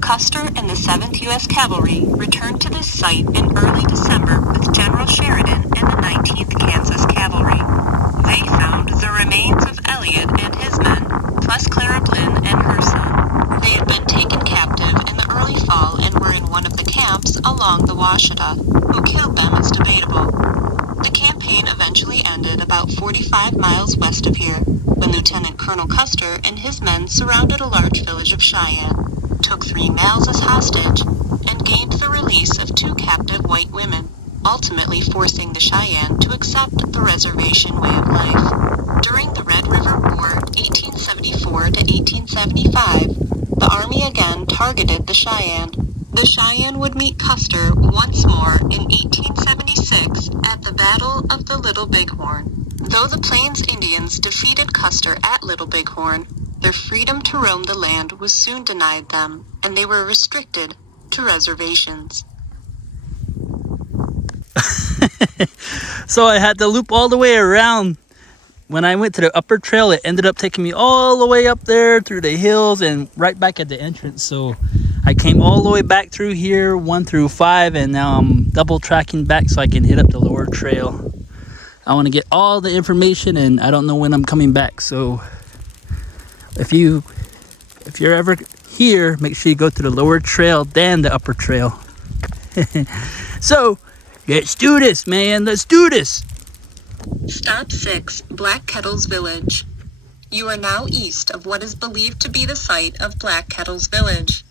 Custer and the 7th U.S. Cavalry returned to this site in early December with General Sheridan and the 19th Kansas Cavalry. They found the remains of Elliott and his men, plus Clara Blinn and her son. They had been taken captive in the early fall and were in one of the camps along the Washita. Who killed them is debatable. The campaign eventually ended about 45 miles west of here, when Lieutenant Colonel Custer and his men surrounded a large village of Cheyenne, took 3 males as hostage, and gained the release of 2 captive white women, ultimately forcing the Cheyenne to accept the reservation way of life. During the Red River War, 1874 to 1875, the Army again targeted the Cheyenne. The Cheyenne would meet Custer once more in 1876 at the Battle of the Little Bighorn. Though the Plains Indians defeated Custer at Little Bighorn, their freedom to roam the land was soon denied them, and they were restricted to reservations. So I had to loop all the way around. When I went to the upper trail, it ended up taking me all the way up there through the hills and right back at the entrance. So I came all the way back through here, 1 through 5, and now I'm double tracking back so I can hit up the lower trail. I want to get all the information, and I don't know when I'm coming back. So if you're ever here, make sure you go to the lower trail than the upper trail. So let's do this, man. Let's do this. Stop 6, Black Kettle's Village. You are now east of what is believed to be the site of Black Kettle's Village.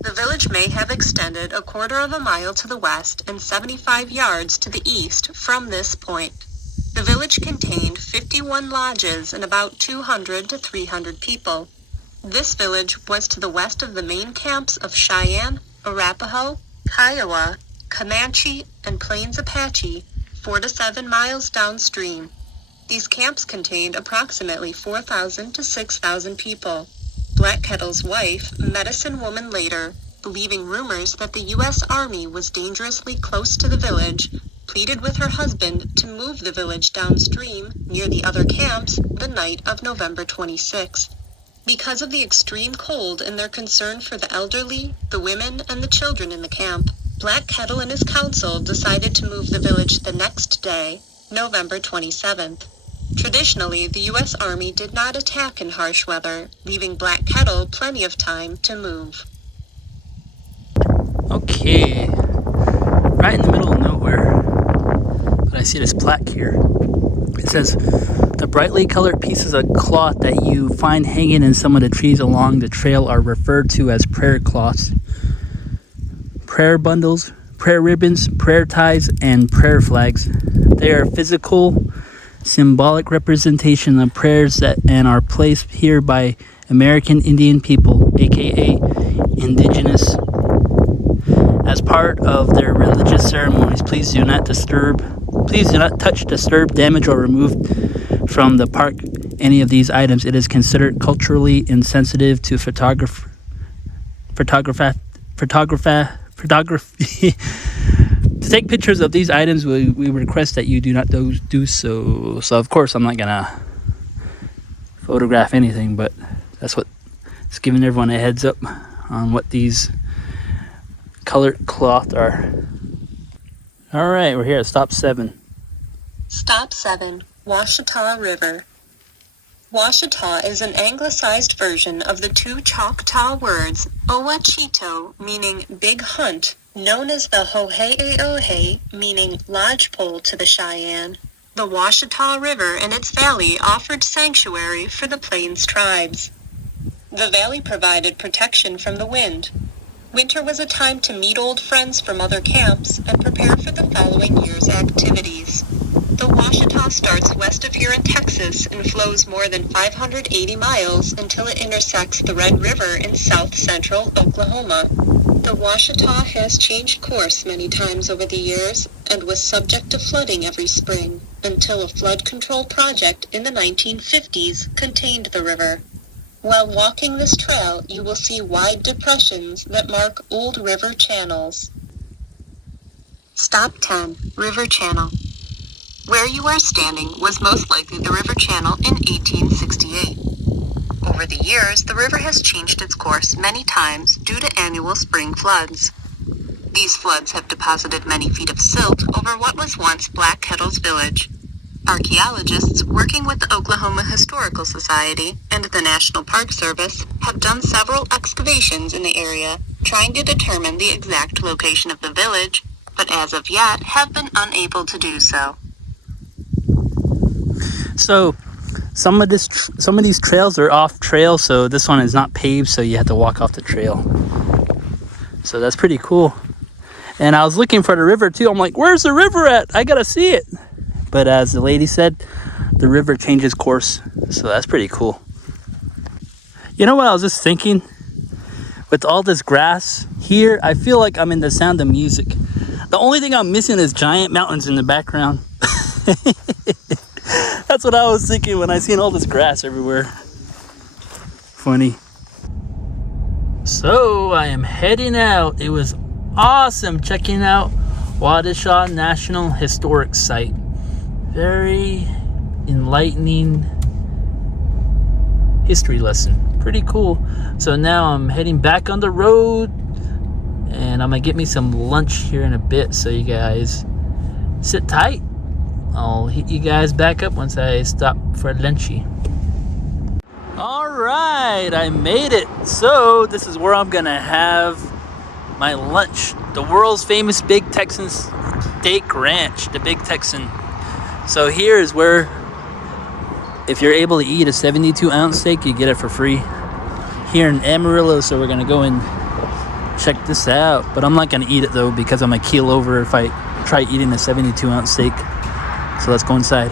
The village may have extended a 1/4 mile to the west and 75 yards to the east from this point. The village contained 51 lodges and about 200 to 300 people. This village was to the west of the main camps of Cheyenne, Arapaho, Kiowa, Comanche, and Plains Apache, 4 to 7 miles downstream. These camps contained approximately 4,000 to 6,000 people. Black Kettle's wife, Medicine Woman later, believing rumors that the U.S. Army was dangerously close to the village, pleaded with her husband to move the village downstream near the other camps the night of November 26th. Because of the extreme cold and their concern for the elderly, the women, and the children in the camp, Black Kettle and his council decided to move the village the next day, November 27th. Traditionally, the U.S. Army did not attack in harsh weather, leaving Black Kettle plenty of time to move. Okay, right in the middle of nowhere, but I see this plaque here. It says, "The brightly colored pieces of cloth that you find hanging in some of the trees along the trail are referred to as prayer cloths, prayer bundles, prayer ribbons, prayer ties, and prayer flags. They are physical, symbolic representation of prayers and are placed here by American Indian people, aka indigenous, as part of their religious ceremonies. Please do not touch, disturb, damage, or remove from the park any of these items. It is considered culturally insensitive to photography. To take pictures of these items, we request that you do not do so." So of course I'm not gonna photograph anything, but that's what it's giving everyone a heads up on what these colored cloth are. All right, we're here at stop 7. Stop 7, Washita River. Washita is an anglicized version of the 2 Choctaw words Owachito, meaning big hunt, known as the Hoheaohe, meaning lodgepole to the Cheyenne. The Washita River and its valley offered sanctuary for the Plains tribes. The valley provided protection from the wind. Winter was a time to meet old friends from other camps and prepare for the following year's activities. The Washita starts west of here in Texas and flows more than 580 miles until it intersects the Red River in south-central Oklahoma. The Washita has changed course many times over the years and was subject to flooding every spring until a flood control project in the 1950s contained the river. While walking this trail, you will see wide depressions that mark old river channels. Stop 10. River Channel. Where you are standing was most likely the river channel in 1868. Over the years, the river has changed its course many times due to annual spring floods. These floods have deposited many feet of silt over what was once Black Kettle's village. Archaeologists working with the Oklahoma Historical Society and the National Park Service have done several excavations in the area, trying to determine the exact location of the village, but as of yet have been unable to do so. So some of these trails are off trail, so this one is not paved, so you have to walk off the trail. So that's pretty cool. And I was looking for the river too. I'm like, where's the river at? I gotta see it. But as the lady said, the river changes course, so that's pretty cool. You know what I was just thinking? With all this grass here, I feel like I'm in the Sound of Music. The only thing I'm missing is giant mountains in the background. That's what I was thinking when I seen all this grass everywhere. Funny. So I am heading out. It was awesome checking out Washita National Historic Site. Very enlightening history lesson. Pretty cool. So now I'm heading back on the road and I'm gonna get me some lunch here in a bit, so you guys sit tight. I'll hit you guys back up once I stop for lunchy. All right, I made it. So this is where I'm gonna have my lunch. The world's famous Big Texan Steak Ranch, the Big Texan. So here is where, if you're able to eat a 72-ounce steak, you get it for free here in Amarillo. So we're gonna go and check this out. But I'm not gonna eat it though, because I'm gonna keel over if I try eating a 72-ounce steak. So let's go inside.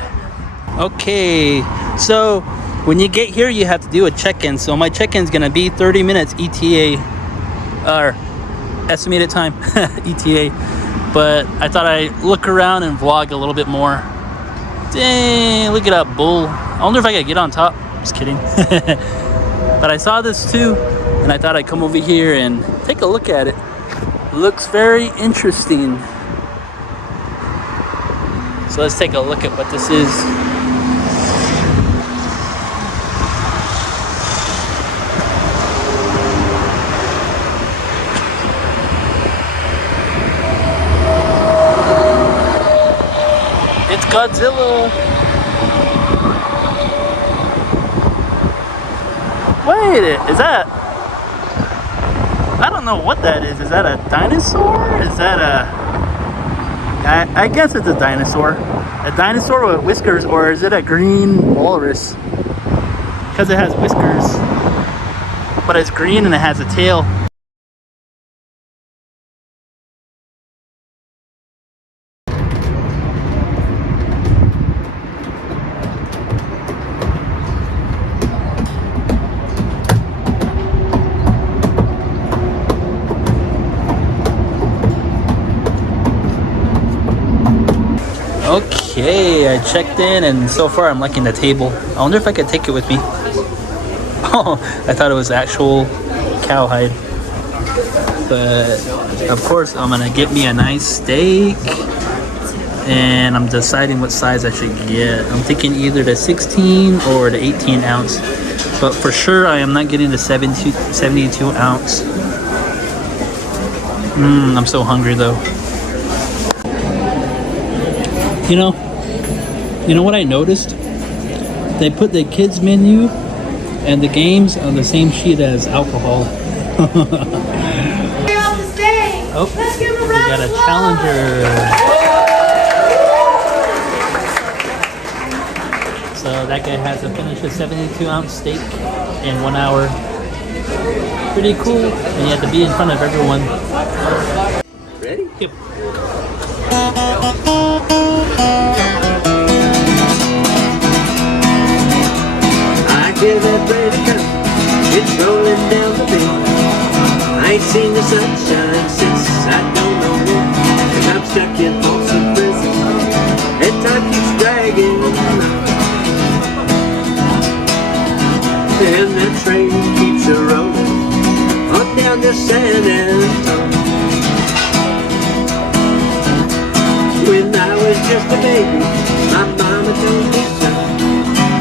Okay, so when you get here, you have to do a check-in. So my check-in is gonna be 30 minutes ETA, or estimated time ETA. But I thought I'd look around and vlog a little bit more. Dang, look at that bull. I wonder if I could get on top. Just kidding. But I saw this too, and I thought I'd come over here and take a look at it. Looks very interesting. So let's take a look at what this is. It's Godzilla. Wait, is that? I don't know what that is. Is that a dinosaur? Is that a? I guess it's a dinosaur. A dinosaur with whiskers, or is it a green walrus? Because it has whiskers, but it's green and it has a tail. Okay, I checked in and so far I'm liking the table. I wonder if I could take it with me. Oh, I thought it was actual cowhide. But of course I'm gonna get me a nice steak, and I'm deciding what size I should get. I'm thinking either the 16 or the 18 ounce, but for sure I am not getting the 72 ounce. I'm so hungry though. You know what I noticed? They put the kids menu and the games on the same sheet as alcohol. Oh, we got a challenger. So that guy has to finish a 72-ounce steak in 1 hour. Pretty cool. And you have to be in front of everyone. Ready? Yep. I hear that rain coming, it's rolling down the bay. I ain't seen the sunshine since I don't know when. And I'm stuck in Folsom Prison, and time keeps dragging on. And that train keeps a rolling on down to San Antonio. When I was just a baby, my mama told me so.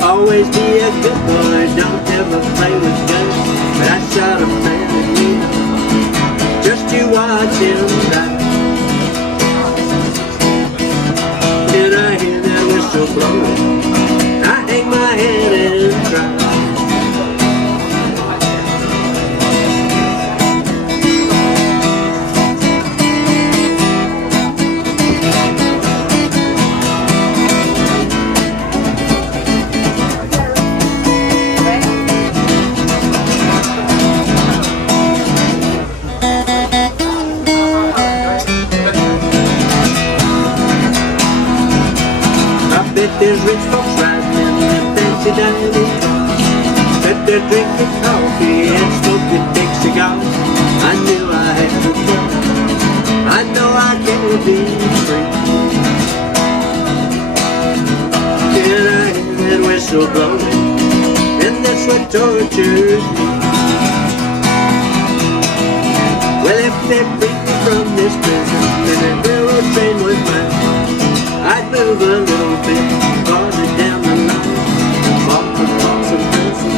Always be a good boy, don't ever play with guns. But I shot a man in Reno, just to watch him die. And I hear that whistle blowing, I hang my head and cry. There's rich folks riding in their fancy dining cars. Bet they're drinking coffee and smoking big cigars. I knew I had to go. I know I can't be free. And I hear that whistle blowing, and that's what tortures me. Well, if they freed me from this prison, then that railroad train was mine. I'd move a little bit farther down the line, off the Folsom Prison.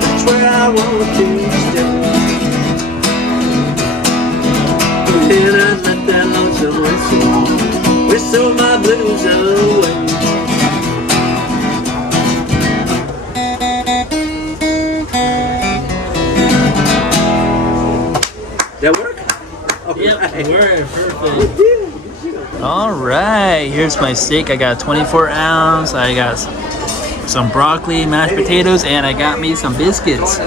That's where I want to stay. And I'd let that lonesome whistle my blues away. That work? Yep, we're perfect. Alright, here's my steak. I got 24 ounce. I got some broccoli, mashed potatoes, and I got me some biscuits.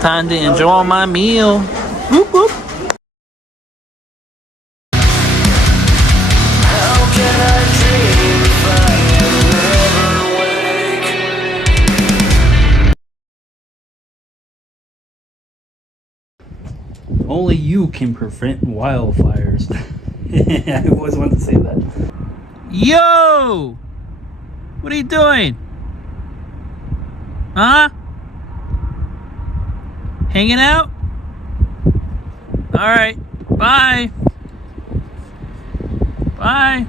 Time to enjoy my meal. Whoop, whoop. Only you can prevent wildfires. I always wanted to say that. Yo! What are you doing? Huh? Hanging out? Alright. Bye. Bye.